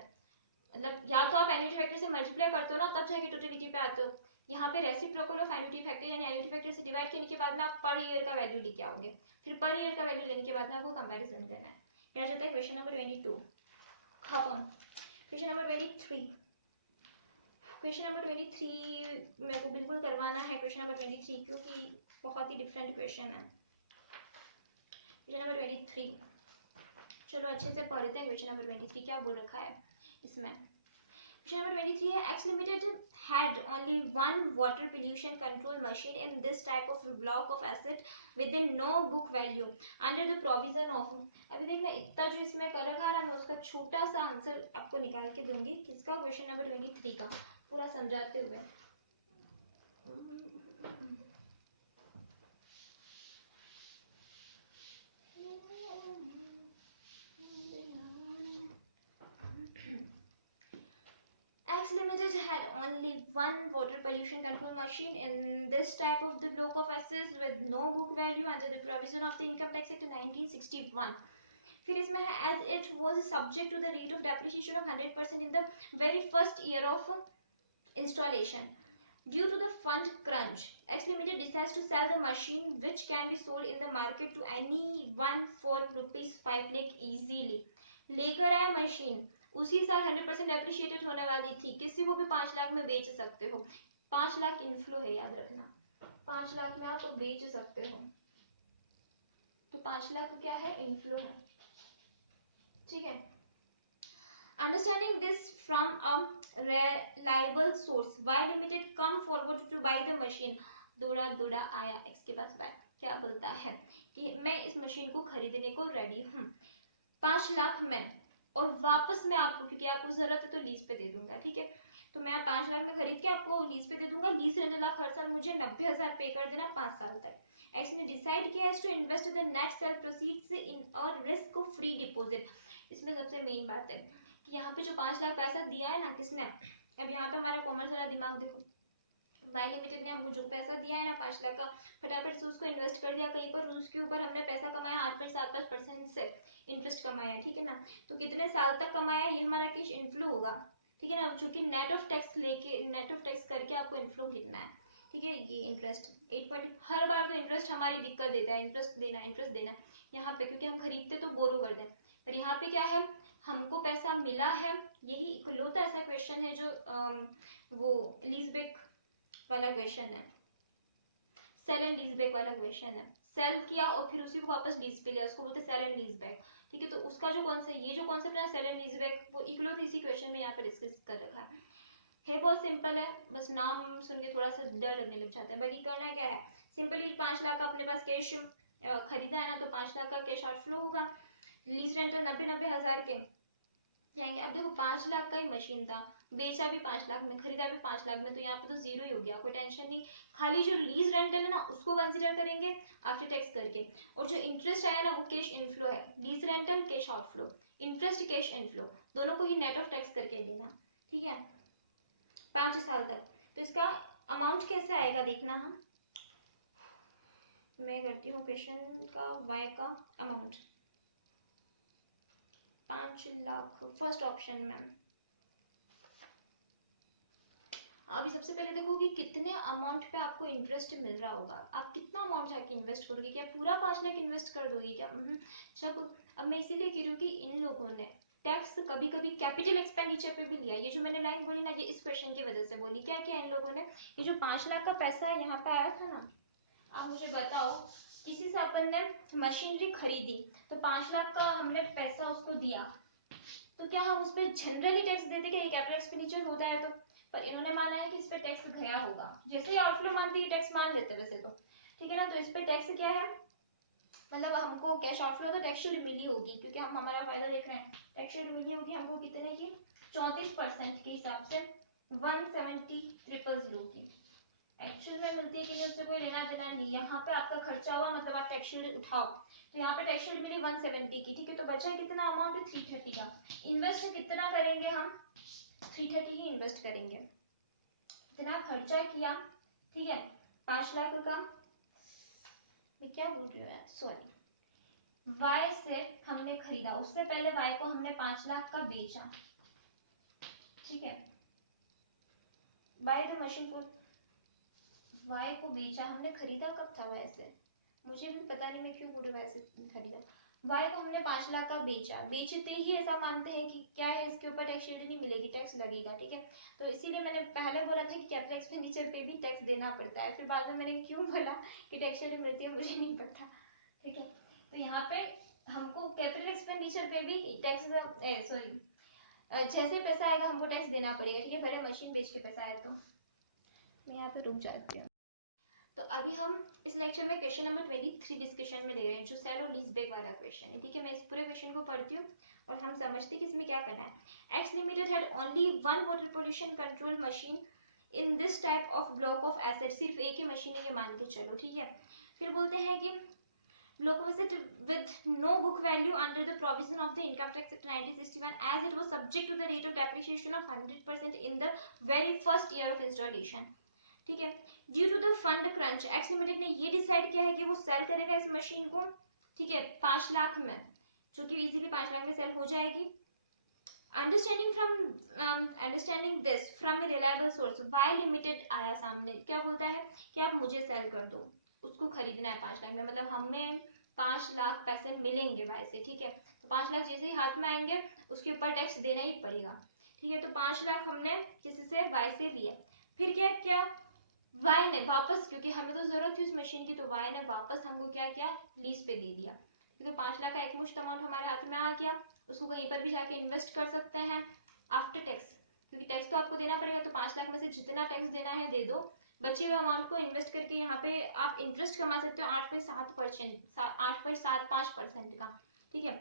मतलब या तो आप एन्युटी फैक्टर से मल्टीप्लाई करते हो ना तब जाके टोटलिटी पे आते हो, यहाँ पे रेसिप्रोकल ऑफ एन्युटी फैक्टर यानी एन्युटी फैक्टर से डिवाइड करने के बाद में आप पर ईयर का वैल्यू लेके आओगे, फिर पर ईयर का वैल्यू लेने के बाद में आपको कंपैरिजन करना है। क्या जाता है question number 22। Question number 23। Question number 23 मेरे को बिल्कुल करवाना है, क्वेश्चन नंबर 23, क्योंकि बहुत ही डिफरेंट क्वेश्चन है। क्वेश्चन नंबर 23, चलो अच्छे से पढ़ते हैं। क्वेश्चन नंबर 23 क्या बोल रखा है इसमें। Question number 23 है, X Limited had only one water pollution control machine in this type of block of asset within no book value under the provision of, अभी देखना इतना जो इसमें कर रखा है मैं उसका छोटा सा आंसर आपको निकाल के दूंगी, किसका, क्वेश्चन नंबर 23 का, पूरा समझाते हुए। X Limited had only one water pollution control machine in this type of the block of assets with no book value under the provision of the Income Tax Act 1961. फिर इसमें है as it was subject to the rate of depreciation of 100% in the very first year of installation. Due to the fund crunch, X Limited decides to sell the machine which can be sold in the market to anyone for rupees 5 lakh easily. लेकर आया machine, उसी साल 100% depreciated होने वाली थी, किसी को भी 5 लाख में बेच सकते हो. 5 लाख इनफ्लो है, याद रखना. 5 लाख में आप बेच सकते हो, तो 5 लाख क्या है, इनफ्लो है. ठीक है. Understanding this from a reliable source, Y Limited come forward to buy the machine. दौड़ा दौड़ा आया X के पास Y, क्या बोलता है कि मैं इस मशीन को खरीदने को रेडी हूँ 5 लाख में, और वापस मैं आपको, क्योंकि आपको जरूरत है तो लीज पे दे दूंगा. ठीक है, तो मैं 5 लाख का खरीद के आपको लीज पे दे दूंगा. लीज रहने लाख हर साल मुझे 90,000 पे कर देना 5 साल तक. X ने डिसाइड किया to invest the net sale proceeds in a risk free deposit. इसमें सबसे मेन बात है कि यहाँ पे जो 5 लाख पैसा दिया है ना किसने, अब यहाँ पे हमारा कॉमर्स वाला दिमाग देखो, वाई लिमिटेड ने हमको जो पैसा दिया है ना 5 लाख का, फटाफट से उसको इन्वेस्ट कर दिया कहीं पर, उसके ऊपर हमने पैसा कमाया 8.75% से इंटरेस्ट कमाया. ठीक है ना, तो कितने साल तक कमाया, ये हमारा कैश इनफ्लो होगा. ठीक है ना, जो कि नेट ऑफ टैक्स लेके, नेट ऑफ टैक्स करके आपको इनफ्लो कितना है. ठीक है, ये इंटरेस्ट 8. हर बार तो इंटरेस्ट हमारी दिक्कत देता है, इंटरेस्ट देना यहाँ पे, क्योंकि हम खरीदते तो बोरो करते हैं, पर यहाँ पे क्या है, हमको पैसा मिला है. यही इकलौता ऐसा क्वेश्चन है जो वो लीज बैक वाला क्वेश्चन है, सेल एंड लीज बैक वाला क्वेश्चन है. सेल किया और फिर उसी को वापस लीज पे लिया, उसको बोलते हैं सेल एंड लीज बैक. ठीक है, तो उसका जो कॉन्सेप्ट, ये जो कॉन्सेप्ट है सेल एंड लीज बैक, वो इकलौती इसी क्वेश्चन में यहाँ पे डिस्कस कर रखा है. बहुत सिंपल है, बस नाम सुन के थोड़ा सा डर लगने लग जाता है. बाकी करना क्या है, सिंपली 5 लाख का अपने पास कैश खरीदा है ना, तो 5 लाख का कैश आउटफ्लो होगा. लीज रेंटल 90 हजार के जाएंगे. अब देखो 5 लाख का ही मशीन था, बेचा भी 5 लाख में, खरीदा भी 5 लाख में, तो यहाँ पे तो जीरो ही हो गया, कोई टेंशन नहीं. खाली जो लीज रेंटल है ना उसको कंसीडर करेंगे आफ्टर टैक्स करके, और जो इंटरेस्ट आया ना वो कैश इनफ्लो है. Lease rental cash outflow, interest cash inflow, दोनों को ही नेट ऑफ टैक्स करके देना. ठीक है, 5 साल तक. तो इसका अमाउंट कैसे आएगा देखना. हम मैं करती हूँ क्वेश्चन का वाई का अमाउंट 5 लाख फर्स्ट ऑप्शन में. अभी सबसे पहले देखो कि कितने अमाउंट पे आपको इंटरेस्ट मिल रहा होगा. आप कितना अमाउंट जाके इन्वेस्ट करोगे, क्या पूरा 5 लाख इन्वेस्ट कर दोगे क्या. जब अब मैं इसीलिए कह रही हूँ कि इन लोगों ने टैक्स कभी कभी कैपिटल एक्सपेंडिचर पे भी लिया. ये जो मैंने लाइन बोली ना, ये इस क्वेश्चन की वजह से बोली. क्या किया इन लोगों ने, ये जो 5 लाख का पैसा यहाँ पे आया था ना, आप मुझे बताओ, किसी से अपन ने मशीनरी खरीदी तो 5 लाख का हमने पैसा उसको दिया, तो क्या हम उस पर जनरली टैक्स देते, क्या ये कैपिटल एक्सपेंडिचर होता है, तो पर इन्होंने माना है कि इस पे टैक्स गया होगा. जैसे ही आउटफ्लो मानते हैं टैक्स मान लेते वैसे तो. ठीक है ना, तो इस पे टैक्स क्या है, मतलब हमको कैश आउटफ्लो तो टैक्स शीट मिली होगी, क्योंकि हम हमारा फायदा देख रहे हैं. टैक्स शीट मिली होगी हमको कितने की, 34% के हिसाब से 170,000 की. एक्चुअल में मिलती है कि नहीं उससे कोई लेना देना नहीं. यहाँ पे आपका खर्चा हुआ, मतलब आप टैक्स शीट उठाओ, तो यहाँ पे टैक्स शीट मिली 170 की. ठीक है, तो बचा कितना अमाउंट, 330 का. इन्वेस्ट कितना करेंगे हम, 330 ही इन्वेस्ट करेंगे. इतना खर्चा किया. ठीक है, 5 लाख का, मैं क्या बोल रही हूँ यार, सॉरी, वाई से हमने खरीदा, उससे पहले वाई को हमने 5 लाख का बेचा. ठीक है, बाय द मशीन को वाई को बेचा, हमने खरीदा कब था वाई से, मुझे भी पता नहीं, मैं क्यों बोल रही वाई से खरीदा. वाई को हमने 5 लाख का बेचा, बेचते ही ऐसा मानते हैं कि क्या है, इसके ऊपर टैक्स शीट नहीं मिलेगी, टैक्स लगेगा. ठीक है, तो इसीलिए मैंने पहले बोला था कि कैपिटल एक्सपेंडिचर पे भी टैक्स देना पड़ता है. फिर बाद में मैंने क्यों बोला कि टैक्स शीट मिलती है, मुझे नहीं पता. ठीक है, तो यहाँ पे हमको कैपिटल एक्सपेंडिचर पे भी टैक्स, सॉरी, जैसे पैसा आएगा हमको टैक्स देना पड़ेगा. ठीक है, भले मशीन बेच के पैसा आए तो. मैं यहाँ पे रुक जाती हूँ. तो अभी हम इस लेक्चर में क्वेश्चन नंबर 23 डिस्कशन में ले रहे हैं, जो सेल और लीज बैक वाला क्वेश्चन है. ठीक है, मैं इस पूरे क्वेश्चन को पढ़ती हूँ और हम समझते हैं कि इसमें क्या करना है. X limited had only one water pollution control machine in this type of block of asset. सिर्फ एक ही मशीन के मान के चलो. ठीक है, फिर बोलते हैं कि block of asset with no book value under the provision of the Income Tax Act 1961 as it was subject to the rate of depreciation of 100% in the very first year of installation. ठीक है, due to the fund crunch X limited ने ये decide किया है कि वो cell करेगा इस मशीन को, ठीक है, 5 लाख में, जो कि इजीली 5 लाख में सेल हो जाएगी। Understanding this from a reliable source, Y limited आया सामने, क्या बोलता है कि आप मुझे सेल कर दो, उसको खरीदना है 5 लाख में, मतलब हमें 5 लाख पैसे मिलेंगे वाई से, ठीक है। तो 5 लाख जैसे ही हाथ में आएंगे उसके ऊपर टैक्स देना ही पड़ेगा, ठीक है। तो 5 लाख हमने किसी से वाई से लिए, फिर क्या किया वाई ने वापस, क्योंकि हमें तो जरूरत थी उस मशीन की, तो वाई ने वापस हमको क्या किया लीज पे दे दिया। तो 5 लाख का एक मुश्त अमाउंट हमारे हाथ में आ गया, उसको कहीं पर भी जाके इन्वेस्ट कर सकते हैं आफ्टर टैक्स, क्योंकि टैक्स तो आपको देना पड़ेगा। तो 5 लाख में से जितना टैक्स देना है दे दो, बचे हुए अमाउंट को इन्वेस्ट करके यहाँ पे आप इंटरेस्ट कमा सकते हो 8.75% का, ठीक है।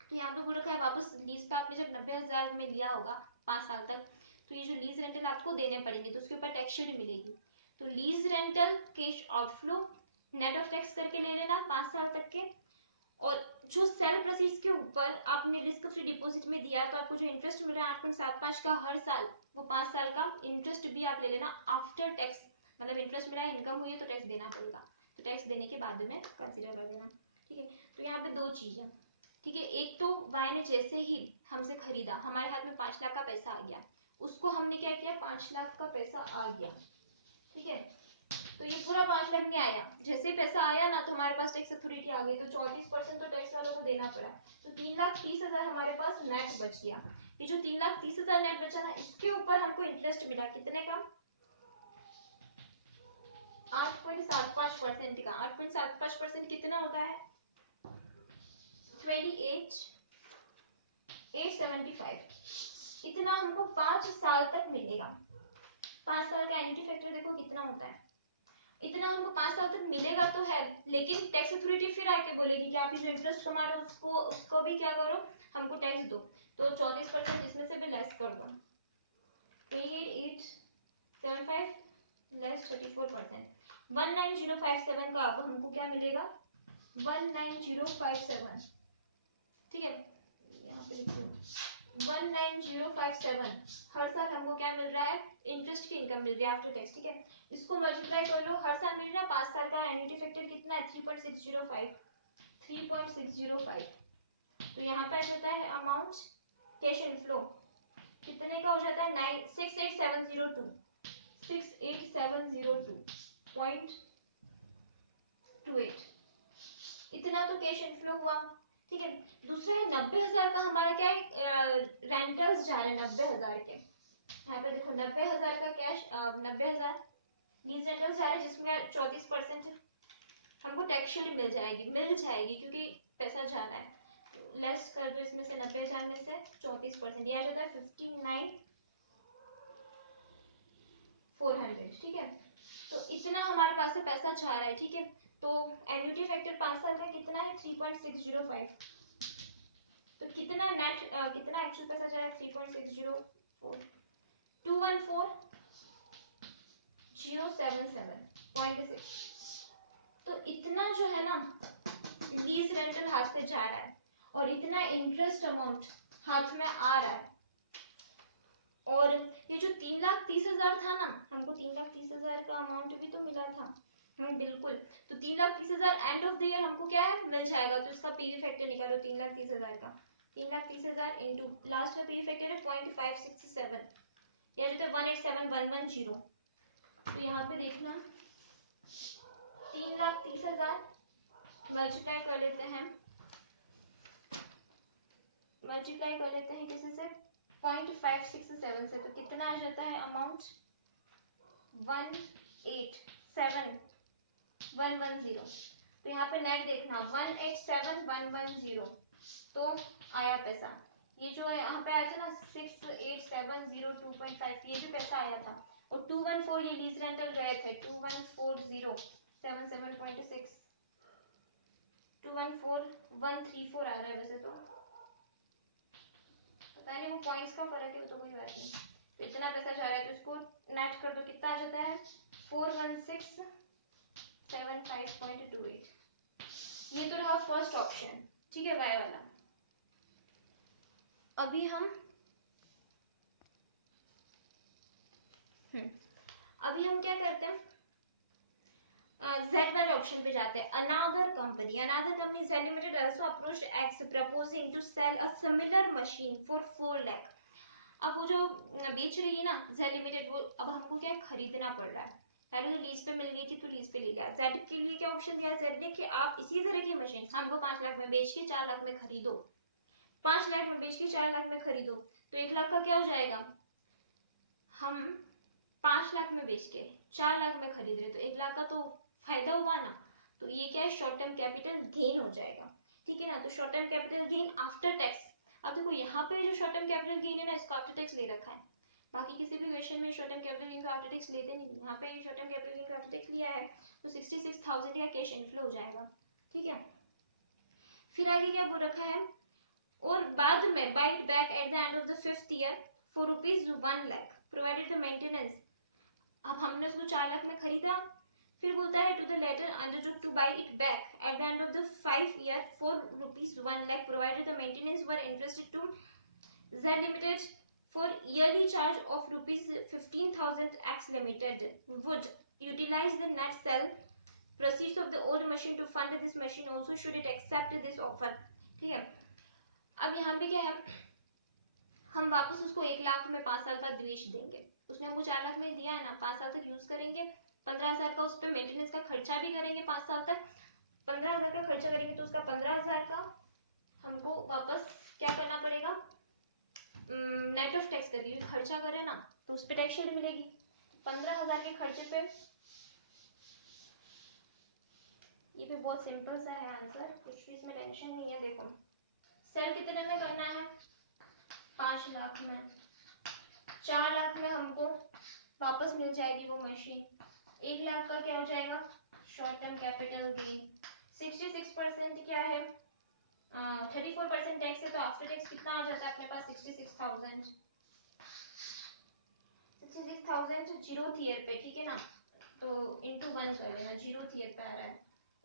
तो यहाँ पे बोल रखा है वापस लीज का आपने जब 90,000 में लिया होगा 5 साल तक, तो ये जो लीज रेंटल आपको देने पड़ेंगे, तो उसके ऊपर टैक्स शीट मिलेगी। तो lease rental cash outflow net of tax करके ले लेना 5 साल तक के, और जो सेल प्रोसीड्स के ऊपर आपने रिस्क फ्री डिपॉजिट में दिया, तो आपको जो इंटरेस्ट मिल रहा है 8.75 का हर साल, वो 5 साल का इंटरेस्ट भी आप ले लेना आफ्टर टैक्स, मतलब इंटरेस्ट मिला है, इनकम हुई है, तो टैक्स देना पड़ेगा, तो टैक्स देने के बाद में कंसीडर कर देना, ठीक है। तो यहाँ पे 2 चीज है, ठीक है। एक तो वाई ने जैसे ही हमसे खरीदा, हमारे हाथ में 5 लाख का पैसा आ गया, उसको हमने क्या किया 5 लाख का पैसा आ गया, ठीक है। तो ये पूरा 5 लाख नहीं आया, जैसे पैसा आया ना तो हमारे पास टैक्स अथॉरिटी आ गई, तो 34% तो टैक्स वालों को देना पड़ा, तो 3,30,000 हमारे पास नेट बच गया। ये जो 3,30,000 नेट बचा ना, इसके ऊपर हमको इंटरेस्ट मिला कितने का 8.75% का। 8.75% कितना होता है 28,875, इतना हमको 5 साल तक मिलेगा। 5 साल का एन्युटी फैक्टर देखो कितना होता है, इतना हमको 5 साल तक मिलेगा तो है, लेकिन टैक्स अथॉरिटी फिर आके बोलेगी कि आप जो इंटरेस्ट कमा रहे हो उसको भी क्या करो हमको टैक्स दो, तो 34% इसमें से भी लेस कर दो, 28,875 लेस 34%, 19,057 का अब हमको क्या मिलेगा 19,057, ठीक है, यहाँ पे लिखो 19,057 हर साल हमको क्या मिल रहा है इंटरेस्ट की इनकम मिल रही है आफ्टर टैक्स, ठीक है। इसको मल्टीप्लाई कर लो, हर साल मिल रहा है 5 साल का एन्युटी फैक्टर कितना है 3.605, 3.605। तो यहाँ पे आता है अमाउंट कैश इनफ्लो कितने का हो जाता है 68702, 68702.28, इतना तो कैश इनफ्लो हुआ, ठीक है। दूसरा है 90,000 का हमारा क्या है रेंटल्स जा रहे हैं 90,000 के, यहाँ पे देखो 90,000 का कैश 90,000 लीज रेंटल्स जा रहे हैं, जिसमें 34% हमको टैक्स शीट मिल जाएगी क्योंकि पैसा जा रहा है, लेस कर दो इसमें से 90,000 में से 34%, यह जाता है 59,400, ठीक है। तो इतना हमारे पास से पैसा जा रहा है, ठीक है। तो एन्युटी फैक्टर 5 साल का कितना है 3.605, तो कितना नेट कितना एक्चुअल पैसा जा रहा है 3.604, 214,077.6, तो इतना जो है ना लीज रेंटल हाथ से जा रहा है और इतना इंटरेस्ट अमाउंट हाथ में आ रहा है, और ये जो 3,30,000 था ना, हमको 3,30,000 का अमाउंट भी तो मिला था, बिल्कुल। तो 3,30,000 एंड ऑफ द ईयर हमको क्या है मिल जाएगा, तो इसका पीवी फैक्टर निकालो 3,30,000 का, 3,30,000 इंटू लास्ट का पीवी फैक्टर है 0.567, या जो 187,110, तो यहाँ पे देखना 3,30,000 मल्टीप्लाई कर लेते हैं किसी से 0.567 से, तो कितना आ जाता है अमाउंट 187,110, तो यहाँ पे नेट देखना 187,110, तो आया पैसा, ये जो यहाँ पे आया था ना 68702.5, ये भी पैसा आया था, और 214 ये लीज रेंटल गए थे 214,077.6, 214,134 आ रहा है वैसे तो, पता नहीं वो पॉइंट्स का फर्क है, तो कोई बात नहीं। तो इतना पैसा जा रहा है, तो इसको नेट कर दो कितना आ जाता है 41675.28, ये तो रहा फर्स्ट ऑप्शन, ठीक है वाई वाला। अभी हम अभी हम क्या करते हैं, Z वाले ऑप्शन पे जाते हैं। Another company Z Limited also approached X proposing to sell a similar machine for 4 lakh। अब वो जो बेच रही है ना Z Limited, वो अब हमको क्या खरीदना पड़ रहा है। पहले तो लीज पे मिल गई थी तो लीज पे ले लिया। Z के लिए क्या ऑप्शन दिया Z ने कि आप इसी तरह की मशीन हमको 5 लाख में बेच के 4 लाख में खरीदो, 5 लाख में बेच के 4 लाख में खरीदो। तो 1 लाख का क्या हो जाएगा, हम 5 लाख में बेच के 4 लाख में खरीद रहे तो 1 लाख का तो फायदा हुआ ना। तो ये क्या है, शॉर्ट टर्म कैपिटल गेन हो जाएगा, ठीक है ना। तो short term capital gain after tax. अब देखो यहाँ पे जो शॉर्ट टर्म कैपिटल गेन है ना, इसको आफ्टर टैक्स ले रखा है। बाकी किसी भी क्वेश्चन में शॉर्ट टर्म कैपिटल गेन को आफ्टर टैक्स लेते नहीं, यहाँ पे शॉर्ट टर्म कैपिटल गेन को आफ्टर टैक्स लिया है तो 66,000 का कैश इनफ्लो हो जाएगा, ठीक है। फिर आगे क्या बोल रखा है, और बाद में buy it back at the end of the 5th year for ₹1 lakh provided the maintenance. अब हमने उसको 4 लाख में खरीदा, फिर बोलता है to the letter undertook to buy it back at the end of the 5th year for ₹1 lakh provided the maintenance were interested to Z Limited for yearly charge of ₹15,000 X Limited would utilize the net sell proceeds of the old machine to fund this machine also should it accept this offer, ठीक है। अब यहाँ पे क्या है, हम वापस उसको 1 लाख में 5 साल तक बेच देंगे। उसने हमको 4 लाख में दिया है ना, 5 साल तक यूज करेंगे, 15,000 का उस पर मेंटेनेंस का खर्चा भी करेंगे 5 साल तक, 15,000 का खर्चा करेंगे तो उसका 15,000 का हमको वापस क्या करना पड़ेगा, नेट ऑफ टैक्स करके, खर्चा करे ना तो उस पर टैक्स शीट मिलेगी। 15,000 के खर्चे पे, ये भी बहुत सिंपल सा है आंसर, कुछ भी इसमें टेंशन नहीं है। देखो सेल कितने में करना है, 5 लाख में, 4 लाख में हमको वापस मिल जाएगी वो मशीन, 1 लाख का क्या हो जाएगा शॉर्ट टर्म कैपिटल गेन। 66% क्या है, 34% टैक्स है तो आफ्टर टैक्स कितना आ जाता है अपने पास 66,000 जीरोथ ईयर पे, ठीक है ना। तो इंटू 1 कर लेना, जीरोथ ईयर पे आ रहा है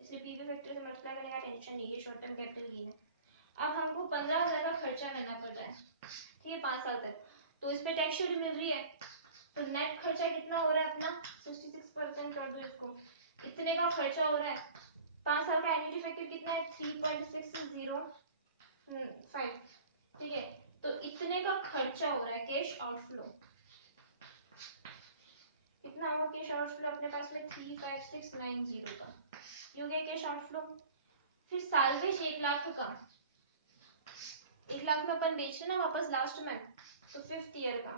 इसलिए पीवी फैक्टर से मल्टीप्लाई करने का टेंशन नहीं है, शॉर्ट टर्म कैपिटल गेन है। अब हमको 15,000 का खर्चा करना पड़ रहा है, ठीक है 5 साल तक, तो इस पे टैक्स शीट मिल रही है तो नेट खर्चा कितना हो रहा है अपना 66% कर दो इसको, इतने का खर्चा हो रहा है। 5 साल का एनुअल फैक्टर कितना है 3.605, ठीक है। तो इतने का खर्चा हो रहा है कैश आउटफ्लो, कितना होगा कैश आउटफ्लो अपने पास में 35690 का, ये हो गया कैश आउटफ्लो। फिर साल्वेज 1 लाख का, 1 लाख में अपन बेच रहे ना वापस लास्ट में, तो 5th ईयर का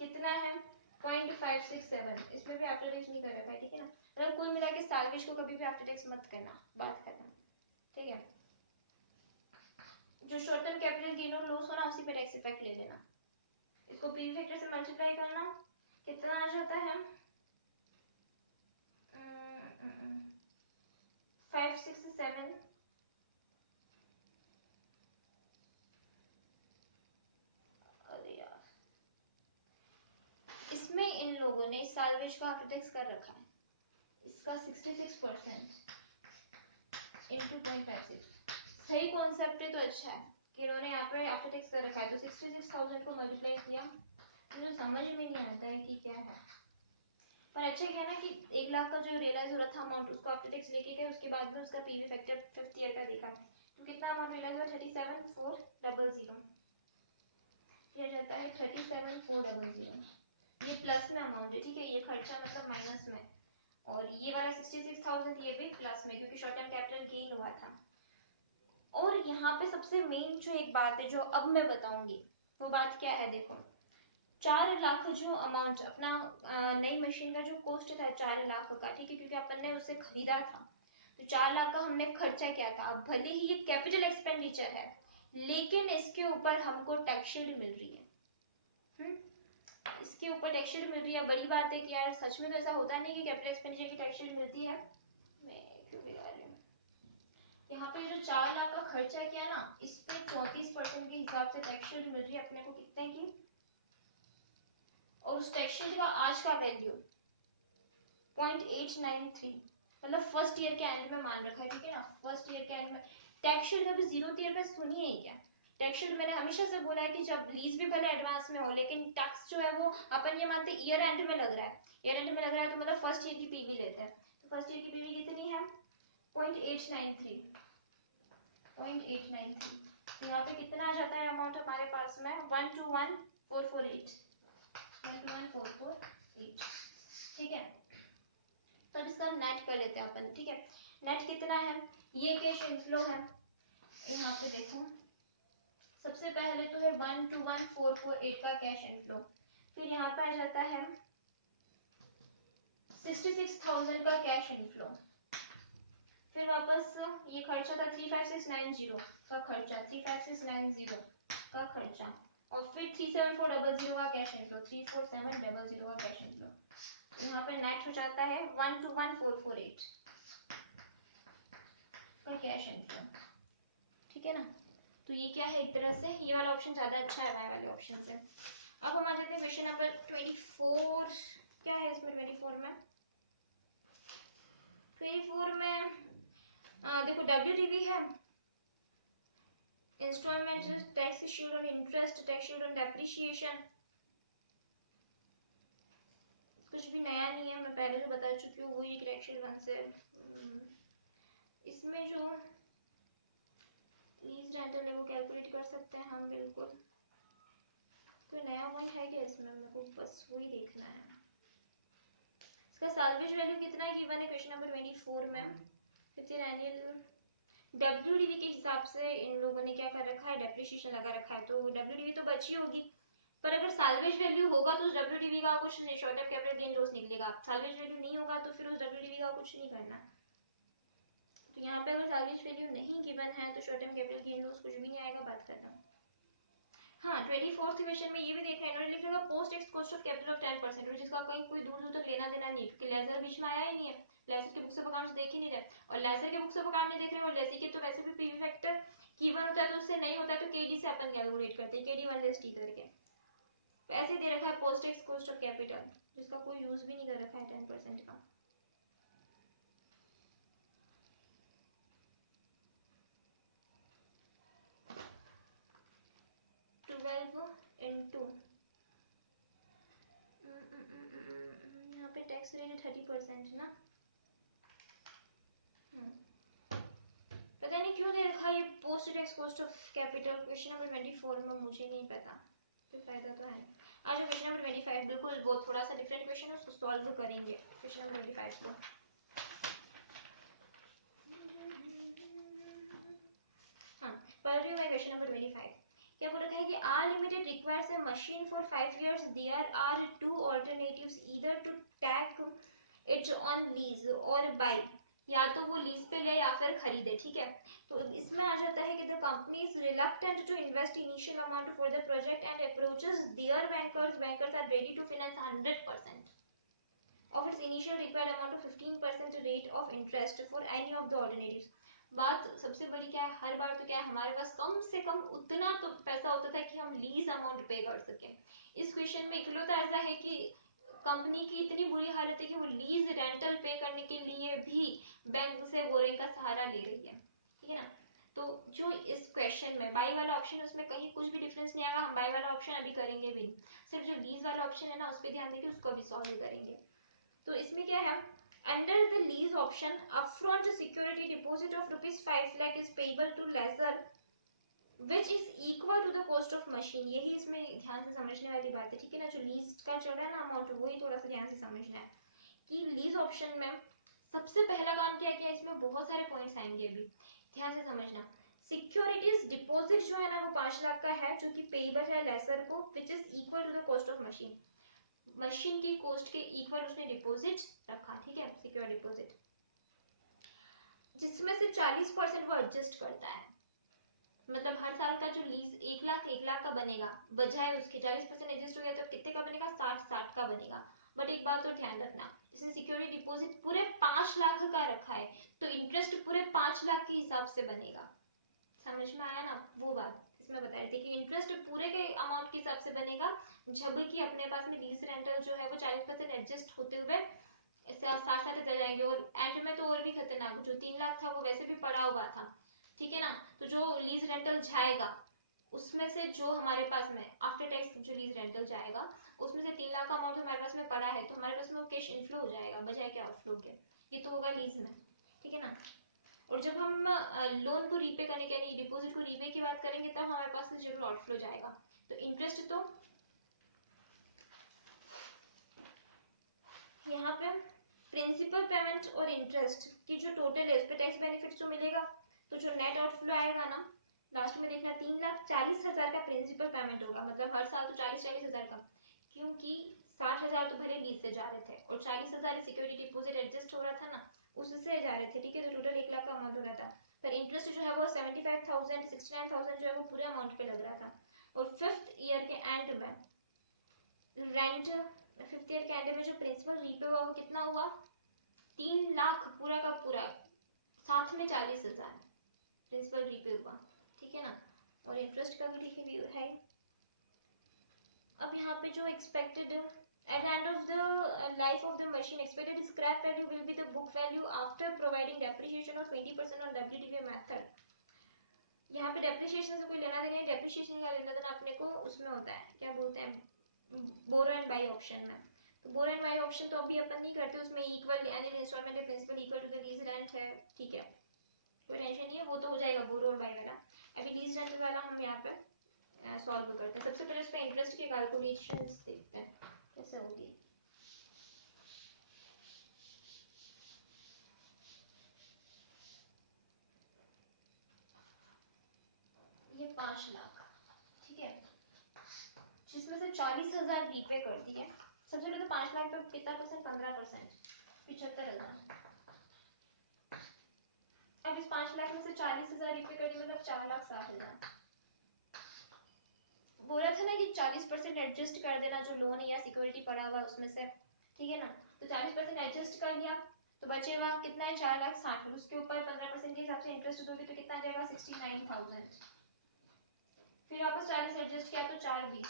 कितना है 0.567, इसमें भी आफ्टर टैक्स नहीं कर रखा है, ठीक है ना। मतलब कुल मिला के साल्वेज को कभी भी आफ्टर टैक्स मत करना, बात खत्म, ठीक है। जो शॉर्ट टर्म कैपिटल गेन और लॉस हो ना उसी पे टैक्स इफेक्ट ले लेना, इसको पीवी फैक्टर से मल्टीप्लाई करना, कितना आ जाता है 567, अरे यार इसमें इन लोगों ने साल्वेज का आफ्टर टैक्स कर रखा है, इसका 66% इंटू 0.56, सही कॉन्सेप्ट है तो अच्छा है कि इन्होंने यहाँ पे आफ्टर टैक्स कर रखा है, तो 66,000 को मल्टीप्लाई किया, मुझे समझ में नहीं आता है कि क्या है, पर अच्छा क्या है ना कि 1 लाख का जो रियलाइज हो रहा था अमाउंट उसको आफ्टर टैक्स लेके गए, उसके बाद में उसका पीवी फैक्टर 5th ईयर का देखा, तो कितना अमाउंट रियलाइज हुआ 37,400, किया जाता है 37,400, ये प्लस में अमाउंट है, ठीक है, ये खर्चा मतलब माइनस में, और ये वाला 66,000 ये भी प्लस में क्योंकि शॉर्ट टर्म कैपिटल गेन हुआ था। और यहाँ पे सबसे मेन जो एक बात है जो अब मैं बताऊंगी वो बात क्या है, देखो 4 लाख जो अमाउंट अपना नई मशीन का जो कॉस्ट था 4 लाख का, ठीक है, क्योंकि अपन ने उसे खरीदा था तो 4 लाख का हमने खर्चा किया था। अब भले ही ये कैपिटल एक्सपेंडिचर है लेकिन इसके ऊपर हमको टैक्स शीट मिल रही है, इसके ऊपर टैक्स शीट मिल रही है। बड़ी बात है कि यार सच में तो ऐसा होता नहीं कि कैपिटल एक्सपेंडिचर की टैक्स शीट मिलती है, मैं क्यों बिगा रही हूँ। यहाँ पे जो 4 लाख का खर्चा किया ना इस पे 34% के हिसाब से टैक्स शीट मिल रही है अपने को कितने की, और उस टैक्स शीट का आज का वैल्यू 0.893, मतलब फर्स्ट ईयर के एंड में मान रखा है, ठीक है ना। फर्स्ट ईयर के एंड में टैक्स शीट कभी जीरो ईयर पे सुनी है क्या, टैक्स शील्ड मैंने हमेशा से बोला है कि जब लीज भी भले एडवांस में हो, लेकिन टैक्स जो है वो अपन ये मानते हैं ईयर एंड में लग रहा है, ईयर एंड में लग रहा है तो मतलब फर्स्ट ईयर की पीवी लेते हैं। तो फर्स्ट ईयर की पीवी कितनी है 0.893, 0.893। तो यहाँ पे कितना आ जाता है अमाउंट हमारे पास में 121,448, 121,448। ठीक है, तो अब इसका नेट कर लेते हैं अपन। ठीक है, नेट कितना है, ये कैश इनफ्लो है, यहाँ पे देखो सबसे पहले तो है 121,448 का कैश इनफ्लो, फिर यहाँ पे आ जाता है 66,000 का कैश इनफ्लो, फिर वापस ये खर्चा था 35690 का खर्चा, 35690 का खर्चा, और फिर 37400 का कैश इनफ्लो, 34700 का कैश इनफ्लो। यहाँ पे नेट हो जाता है 121,448 का कैश इनफ्लो। ठीक है ना, तो ये क्या है, एक तरह से ये वाला ऑप्शन ज्यादा अच्छा है वाले ऑप्शन से। अब हम आ जाते हैं क्वेश्चन नंबर 24। क्या है इसमें 24 में, 24 में देखो WDV है, instalment, tax issued on interest, tax issued on depreciation, कुछ भी नया नहीं है, मैं पहले जो बता चुकी हूँ वही करेक्शन 1 से। इसमें जो लीज रेंटल है वो कैलकुलेट कर सकते हैं हम, बिल्कुल। कोई नया वन है क्या इसमें, मेरे को बस वही देखना है। इसका साल्वेज वैल्यू कितना है गिवन है क्वेश्चन नंबर 24 में, फिर एनुअल WDV के हिसाब से इन लोगों ने क्या कर रखा है, डेप्रिसिएशन लगा रखा है, तो WDV तो बची होगी, पर अगर साल्वेज वैल्यू होगा तो उस WDV का कुछ नहीं, short term capital gain loss निकलेगा। साल्वेज वैल्यू नहीं होगा तो फिर उस WDV का कुछ नहीं करना। तो यहाँ पे अगर साल्वेज वैल्यू नहीं गिवन है तो short term capital gain loss कुछ भी नहीं आएगा, बात करना। हाँ, 24th क्वेश्चन में ये भी देखना है, इन्होंने लिख रखा post x cost of capital of 10%, और जिसका कहीं कोई दूर दूर तक लेना देना नहीं, कि लेजर बीच में आया ही नहीं है, लेजर के बुक्स ऑफ अकाउंट्स देख ही नहीं रहे, और लेजर के बुक्स ऑफ अकाउंट नहीं देख रहे, और लेजर के तो वैसे भी पीवी फैक्टर गिवन होता है तो उससे नहीं होता है तो केडी से अपन कैलकुलेट करते हैं, केडी 1 लेस टी करके। ऐसे दे रखा है post x cost of capital, जिसका कोई यूज भी नहीं कर रखा है 10% का। यहाँ पे टैक्स रेट है 30% ना, पता नहीं क्यों दे रखा ये post tax cost of capital question number 24 में, मुझे नहीं पता, कोई फायदा तो है। आज क्वेश्चन नंबर 25, बिल्कुल वो थोड़ा सा डिफरेंट क्वेश्चन है, उसको सॉल्व करेंगे क्वेश्चन नंबर 25 को। हाँ, पढ़ रही हूँ मैं क्वेश्चन नंबर 25। क्या बोल रखा है कि R limited requires a machine for 5 years, there are two alternatives, either to take it on lease और बाय, या तो वो लीज पे ले या फिर खरीदे। ठीक है, तो इसमें आ जाता है कि the company is reluctant to invest initial amount for the project and approaches their bankers, bankers are ready to finance 100% of its initial required amount of 15% rate of interest for any of the alternatives। बात सबसे बड़ी क्या है, हर बार तो क्या है हमारे पास कम से कम उतना तो पैसा होता था कि हम लीज अमाउंट पे कर सके। इस क्वेश्चन में इकलौता ऐसा है कि कंपनी की इतनी बुरी हालत है कि वो लीज रेंटल पे करने के लिए भी बैंक से बोरिंग का सहारा ले रही है। ठीक है ना, तो जो इस क्वेश्चन में बाई वाला ऑप्शन, उसमें कहीं कुछ भी डिफरेंस नहीं आएगा, हम बाई वाला ऑप्शन अभी करेंगे भी, सिर्फ जो लीज वाला ऑप्शन है ना उस पर ध्यान देके उसको अभी सॉल्व करेंगे। तो इसमें क्या है, under the lease option upfront security deposit of ₹5 lakh is payable to lessor which is equal to the cost of machine। यही इसमें ध्यान से समझने वाली बात है। ठीक है ना, जो लीज का चल रहा है ना अमाउंट, वही थोड़ा सा ध्यान से समझना है कि लीज ऑप्शन में सबसे पहला काम क्या किया, इसमें बहुत सारे पॉइंट्स आएंगे, अभी ध्यान से समझना। सिक्योरिटीज डिपॉजिट जो है ना वो 5 लाख का है, जो कि पेएबल है लेसर को, which is equal to the cost of machine, machine की कॉस्ट के इक्वल उसने डिपॉजिट रखा। ठीक है, सिक्योर डिपॉजिट, जिसमें से 40% वो एडजस्ट करता है, मतलब हर साल का जो लीज 1 लाख का बनेगा, बजाय उसके 40% एडजस्ट हो गया तो कितने का बनेगा, 60 का बनेगा। बट एक बात और ध्यान रखना, इसने सिक्योरिटी डिपॉजिट पूरे 5 लाख का रखा है, तो इंटरेस्ट पूरे 5 लाख के हिसाब से बनेगा। समझ में आया ना, वो बात इसमें बता रही थी कि इंटरेस्ट पूरे के अमाउंट के हिसाब से बनेगा, जबकि अपने पास में लीज रेंटल जो है वो 40% एडजस्ट होते हुए इससे आप साथ साथ चले जाएंगे, और एंड में तो और भी खतरनाक, जो 3 लाख था वो वैसे भी पड़ा हुआ था। ठीक है ना, तो जो लीज रेंटल जाएगा उसमें से जो हमारे पास में आफ्टर टैक्स जो लीज रेंटल जाएगा उसमें से 3 लाख का अमाउंट हमारे पास में पड़ा है तो हमारे पास में कैश इनफ्लो हो जाएगा बजाय क्या आउटफ्लो के, ये तो होगा लीज में, ठीक है ना। और जब हम लोन को रीपे करने के यानी डिपॉजिट को रीपे की बात करेंगे तब हमारे पास से जरूर आउटफ्लो जाएगा। तो इंटरेस्ट तो यहाँ पे प्रिंसिपल पेमेंट और इंटरेस्ट की जो टोटल है उस पे टैक्स बेनिफिट जो मिलेगा, तो जो नेट आउटफ्लो आएगा ना लास्ट में देखना 3,40,000 का प्रिंसिपल पेमेंट होगा, मतलब हर साल तो 40,000 का, क्योंकि 60,000 तो भले लीज से जा रहे थे और 40,000 सिक्योरिटी डिपॉजिट एडजस्ट हो रहा था ना उससे जा रहे थे, ठीक है, तो टोटल 1 लाख का अमाउंट हो रहा था। पर इंटरेस्ट जो है वो 75,000 69,000 जो है वो पूरे अमाउंट पे लग रहा था। और फिफ्थ ईयर के एंड में रेंट, फिफ्थ ईयर के एंड में जो प्रिंसिपल रीपे हुआ वो कितना हुआ, 3 लाख पूरा का पूरा, साथ में 40,000 प्रिंसिपल रीपे हुआ, ठीक है ना। और इंटरेस्ट का भी देखिए है। अब यहाँ पे जो expected at the end of the life of the machine expected scrap value will be the book value after providing depreciation of 20% on WDV method। यहाँ पे डेप्रिसिएशन से कोई लेना देना है, डेप्रिसिएशन का लेना देना अपने को उसमें होता है क्या बोलते हैं बोरो एंड बाई ऑप्शन में। तो बोरो एंड बाई ऑप्शन तो अभी अपन नहीं करते, उसमें इक्वल एनुअल इंस्टॉलमेंट है principal equal to the lease rent है, ठीक है, कोई टेंशन नहीं है, वो तो हो जाएगा बोरो और बाई वाला। अभी लीज रेंट वाला हम यहाँ पे सॉल्व करते हैं। सबसे पहले उसका इंटरेस्ट की कैलकुलेशन देखते हैं कैसे होगी। ये 5 लाख, ठीक है, जिसमें से 40,000 रीपे कर दिए। सबसे पहले तो 5 लाख पे कितना परसेंट, 15%, 75,000। अब इस 5 लाख में से 40,000 रीपे कर दिए मतलब 4,60,000। बोला था ना कि 40% एडजस्ट कर देना जो लोन या सिक्योरिटी पड़ा हुआ उसमें से, ठीक है ना। तो 40% एडजस्ट कर लिया तो बचेगा कितना है 4,60,000, उसके ऊपर 15% के हिसाब से इंटरेस्ट दोगे तो कितना आ जाएगा 69,000। फिर वापस 40 एडजस्ट किया तो 4,20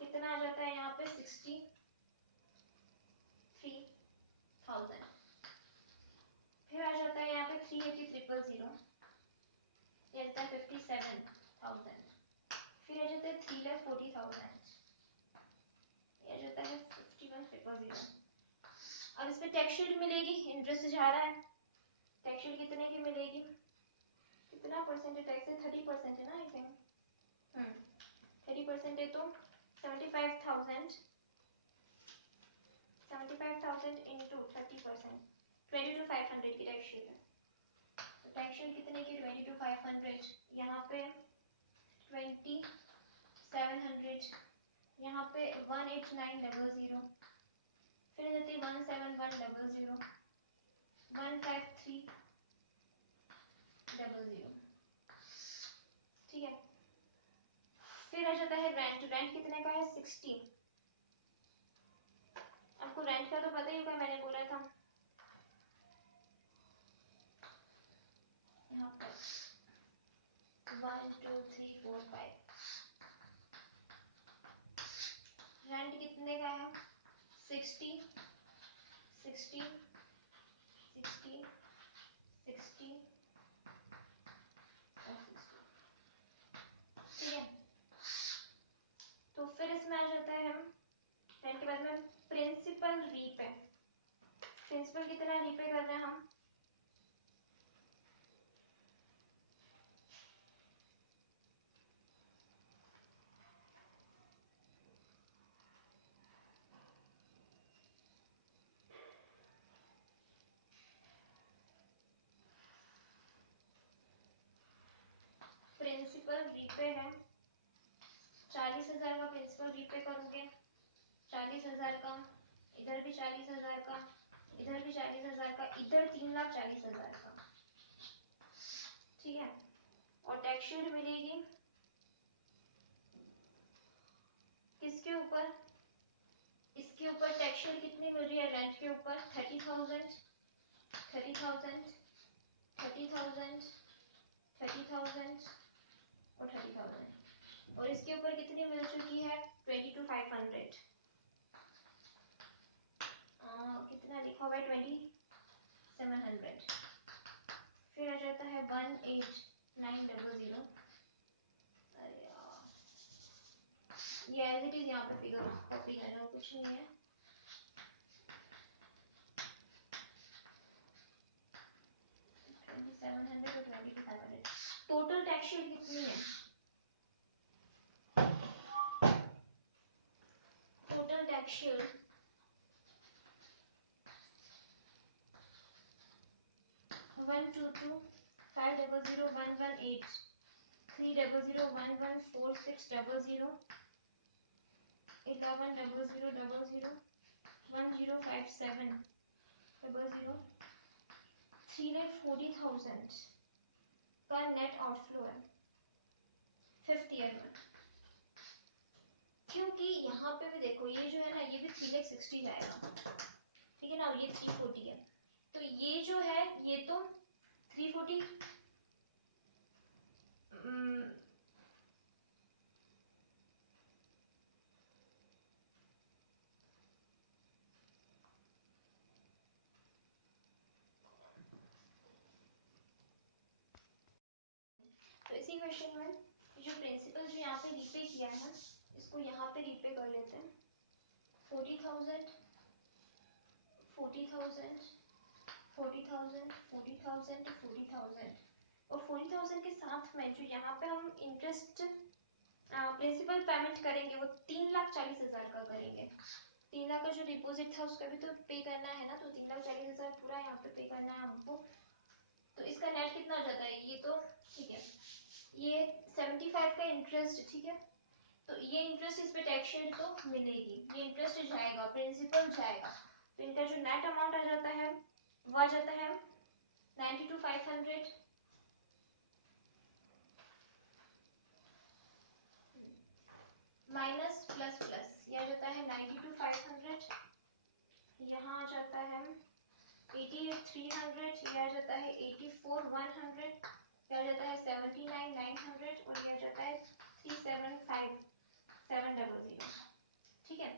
कितना आ जाता है यहाँ पे 63,000। फिर आ जाता है यहाँ पे 380,000, ये आता है 57,000। फिर आ जाता है 3,40,000, ये आ जाता है 51,000। अब इस पे टैक्स शीट मिलेगी, इंटरेस्ट जा रहा है, टैक्स शीट कितने की मिलेगी, कितना परसेंट टैक्स है 30% है ना आई थिंक, 30% है तो 75,000 इंटू 30% 22,500 की टैक्स शीट है। तो टैक्स शीट कितने की 22,500, यहाँ पे 2,700, यहाँ पे 189,000, फिर आ जाती है 171,000, 153,000, ठीक है। फिर आ जाता है रेंट, रेंट कितने का है 60, आपको रेंट का तो पता ही होगा, मैंने बोला था यहाँ पर 1 2 3 4 5, रेंट कितने का है 60 60 60 60 और 60, ठीक है। तो फिर इसमें आ जाता है हम रेंट के बाद में प्रिंसिपल रीपे, प्रिंसिपल कितना रीपे कर रहे हैं हम, प्रिंसिपल रीपे है 40,000 का प्रिंसिपल रीपे करोगे, 40,000 का, इधर भी 40,000 का, इधर भी 40,000 का, इधर 3,40,000 का, ठीक है। और टैक्स शीट मिलेगी किसके ऊपर, इसके ऊपर टैक्स शीट कितनी मिल रही है रेंट के ऊपर 30,000 30,000 30,000 30,000 और 30,000, और इसके ऊपर कितनी मिल चुकी है 22,500, कितना लिखा हुआ है 2,700। फिर आ जाता है 189,000, ये एज इट इज यहाँ पे फिगर कॉपी करना, कुछ नहीं है। टोटल टैक्स शीट कितनी है? टोटल टैक्स शीट 122500118 300114600 110000 105700 3,40,000 का नेट आउटफ्लो है 5th ईयर में। क्योंकि यहाँ पे भी देखो ये जो है ना, ये भी 3,60 जाएगा, ठीक है ना, और ये 340 है, तो ये जो है ये तो 340 तो इसी क्वेश्चन में जो प्रिंसिपल जो यहाँ पे रीपे किया है ना, इसको यहाँ पे रीपे कर लेते हैं 40,000 40,000 40,000 40,000 40,000 और 40,000 के साथ में जो यहाँ पे हम इंटरेस्ट प्रिंसिपल पेमेंट करेंगे वो 3,40,000 का करेंगे। 3 लाख का जो डिपॉजिट था उसका भी तो पे करना है ना, तो 3,40,000 पूरा यहाँ पे पे करना है हमको। तो इसका नेट कितना हो जाता है, ये तो ठीक है, ये 75 का इंटरेस्ट, ठीक है, तो ये इंटरेस्ट इस पे टैक्स शीट तो मिलेगी, ये इंटरेस्ट जाएगा, प्रिंसिपल जाएगा, तो इनका जो नेट अमाउंट आ जाता है वो आ जाता है 92,500 माइनस प्लस प्लस, ये आ जाता है 92,500, यहाँ आ जाता है 88,300, ये आ जाता है 84,100, ये आ जाता है 79,900 और ये आ जाता है 375,700, ठीक है।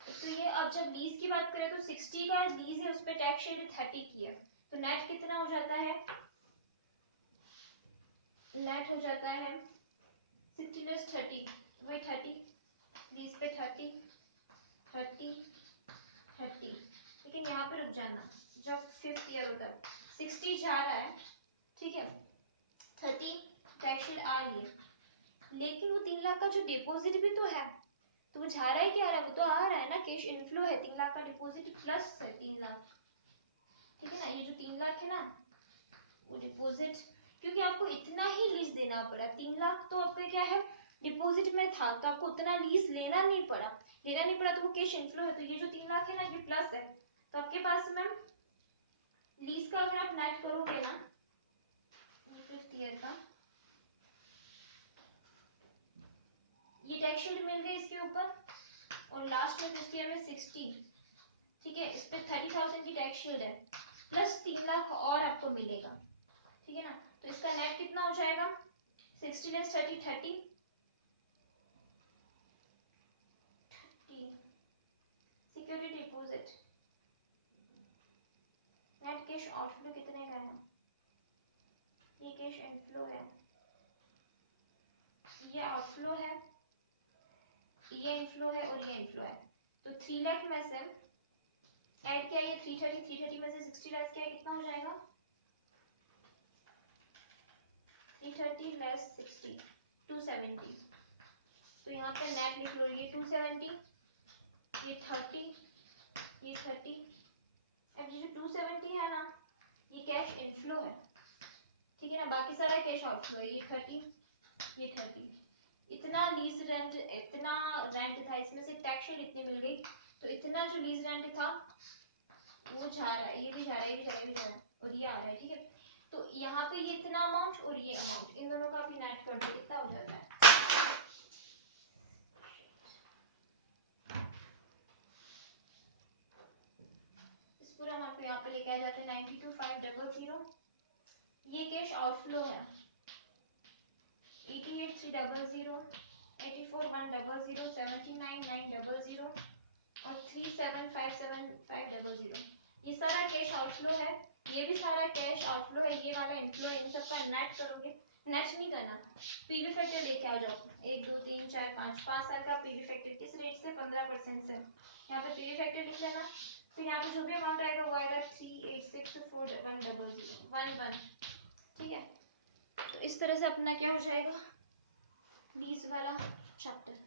तो ये अब जब लीज की बात करें तो 60 का लीज है, उस पे टैक्स शीट 30 की है, तो नेट कितना हो जाता है, नेट हो जाता है 60 प्लस 30 वही 30, लीज पे 30 30 30, लेकिन यहाँ पे रुक जाना, जब 5th ईयर होता है 60 जा रहा है, ठीक है, 30 टैक्स शीट आ रही है, लेकिन वो 3 लाख का जो डिपॉजिट भी तो है, तो वो जा रहा है क्या आ रहा है, वो तो आ रहा है ना, कैश इनफ्लो है, 3 लाख का डिपॉजिट प्लस है 3 लाख, ठीक है ना, ये जो 3 लाख है ना वो डिपॉजिट, क्योंकि आपको इतना ही लीज देना पड़ा, 3 लाख तो आपका क्या है डिपॉजिट में था, तो आपको उतना लीज लेना नहीं पड़ा, तो वो कैश इनफ्लो है, तो ये जो 3 लाख है ना ये प्लस है, तो आपके पास में लीज का अगर आप नेट करोगे ना, ये 5th ईयर का, ये टैक्स शीट मिल गई इसके ऊपर, और लास्ट में 5th ईयर में 60, ठीक है, इस पे 30,000 की टैक्स शीट है, प्लस 3 लाख और आपको मिलेगा, ठीक है ना, तो इसका नेट कितना हो जाएगा 60 less 30 30 security deposit, net cash outflow कितने का है, ये कैश इनफ्लो है, ये आउटफ्लो है, ये इनफ्लो है और ये इनफ्लो है, तो 3 लाख में से ऐड किया ये 330 में से 60 लेस किया कितना हो जाएगा 330 लेस 60 270, तो यहाँ पे नेट लिख लो, ये 270, ये 30, ये 30, अब ये जो 270 है ना ये कैश इनफ्लो है, ठीक है ना, बाकी सारा कैश आउटफ्लो है, ये 30 ये 30, इतना लीज रेंट, इतना रेंट था, इसमें से टैक्स शीट इतनी मिल गई, तो इतना जो लीज रेंट था वो जा रहा है, ये भी जा रहा है, ये भी जा रहा है, ये भी जा रहा है और ये आ रहा है, ठीक है, तो यहाँ पे ये इतना अमाउंट और ये अमाउंट, इन दोनों का भी नेट कर दो कितना हो जाता है, इस पूरा अमाउंट को यहाँ पे लेके आ जाते हैं 92,500, ये कैश आउटफ्लो है 88,300 84,100 79,900 और 37,57500, ये सारा कैश आउटफ्लो है, ये भी सारा कैश आउटफ्लो है, ये वाला इनफ्लो है, इन सबका नेट करोगे, नेट नहीं करना, पीवी फैक्टर लेके आ जाओ, 1 2 3 4 5 साल का पीवी फैक्टर किस रेट से 15% से, यहाँ पे पीवी फैक्टर लिख लेना, फिर यहाँ पे जो भी अमाउंट आएगा वो आएगा 386411, ठीक है। तो इस तरह से अपना क्या हो जाएगा 20 वाला चैप्टर।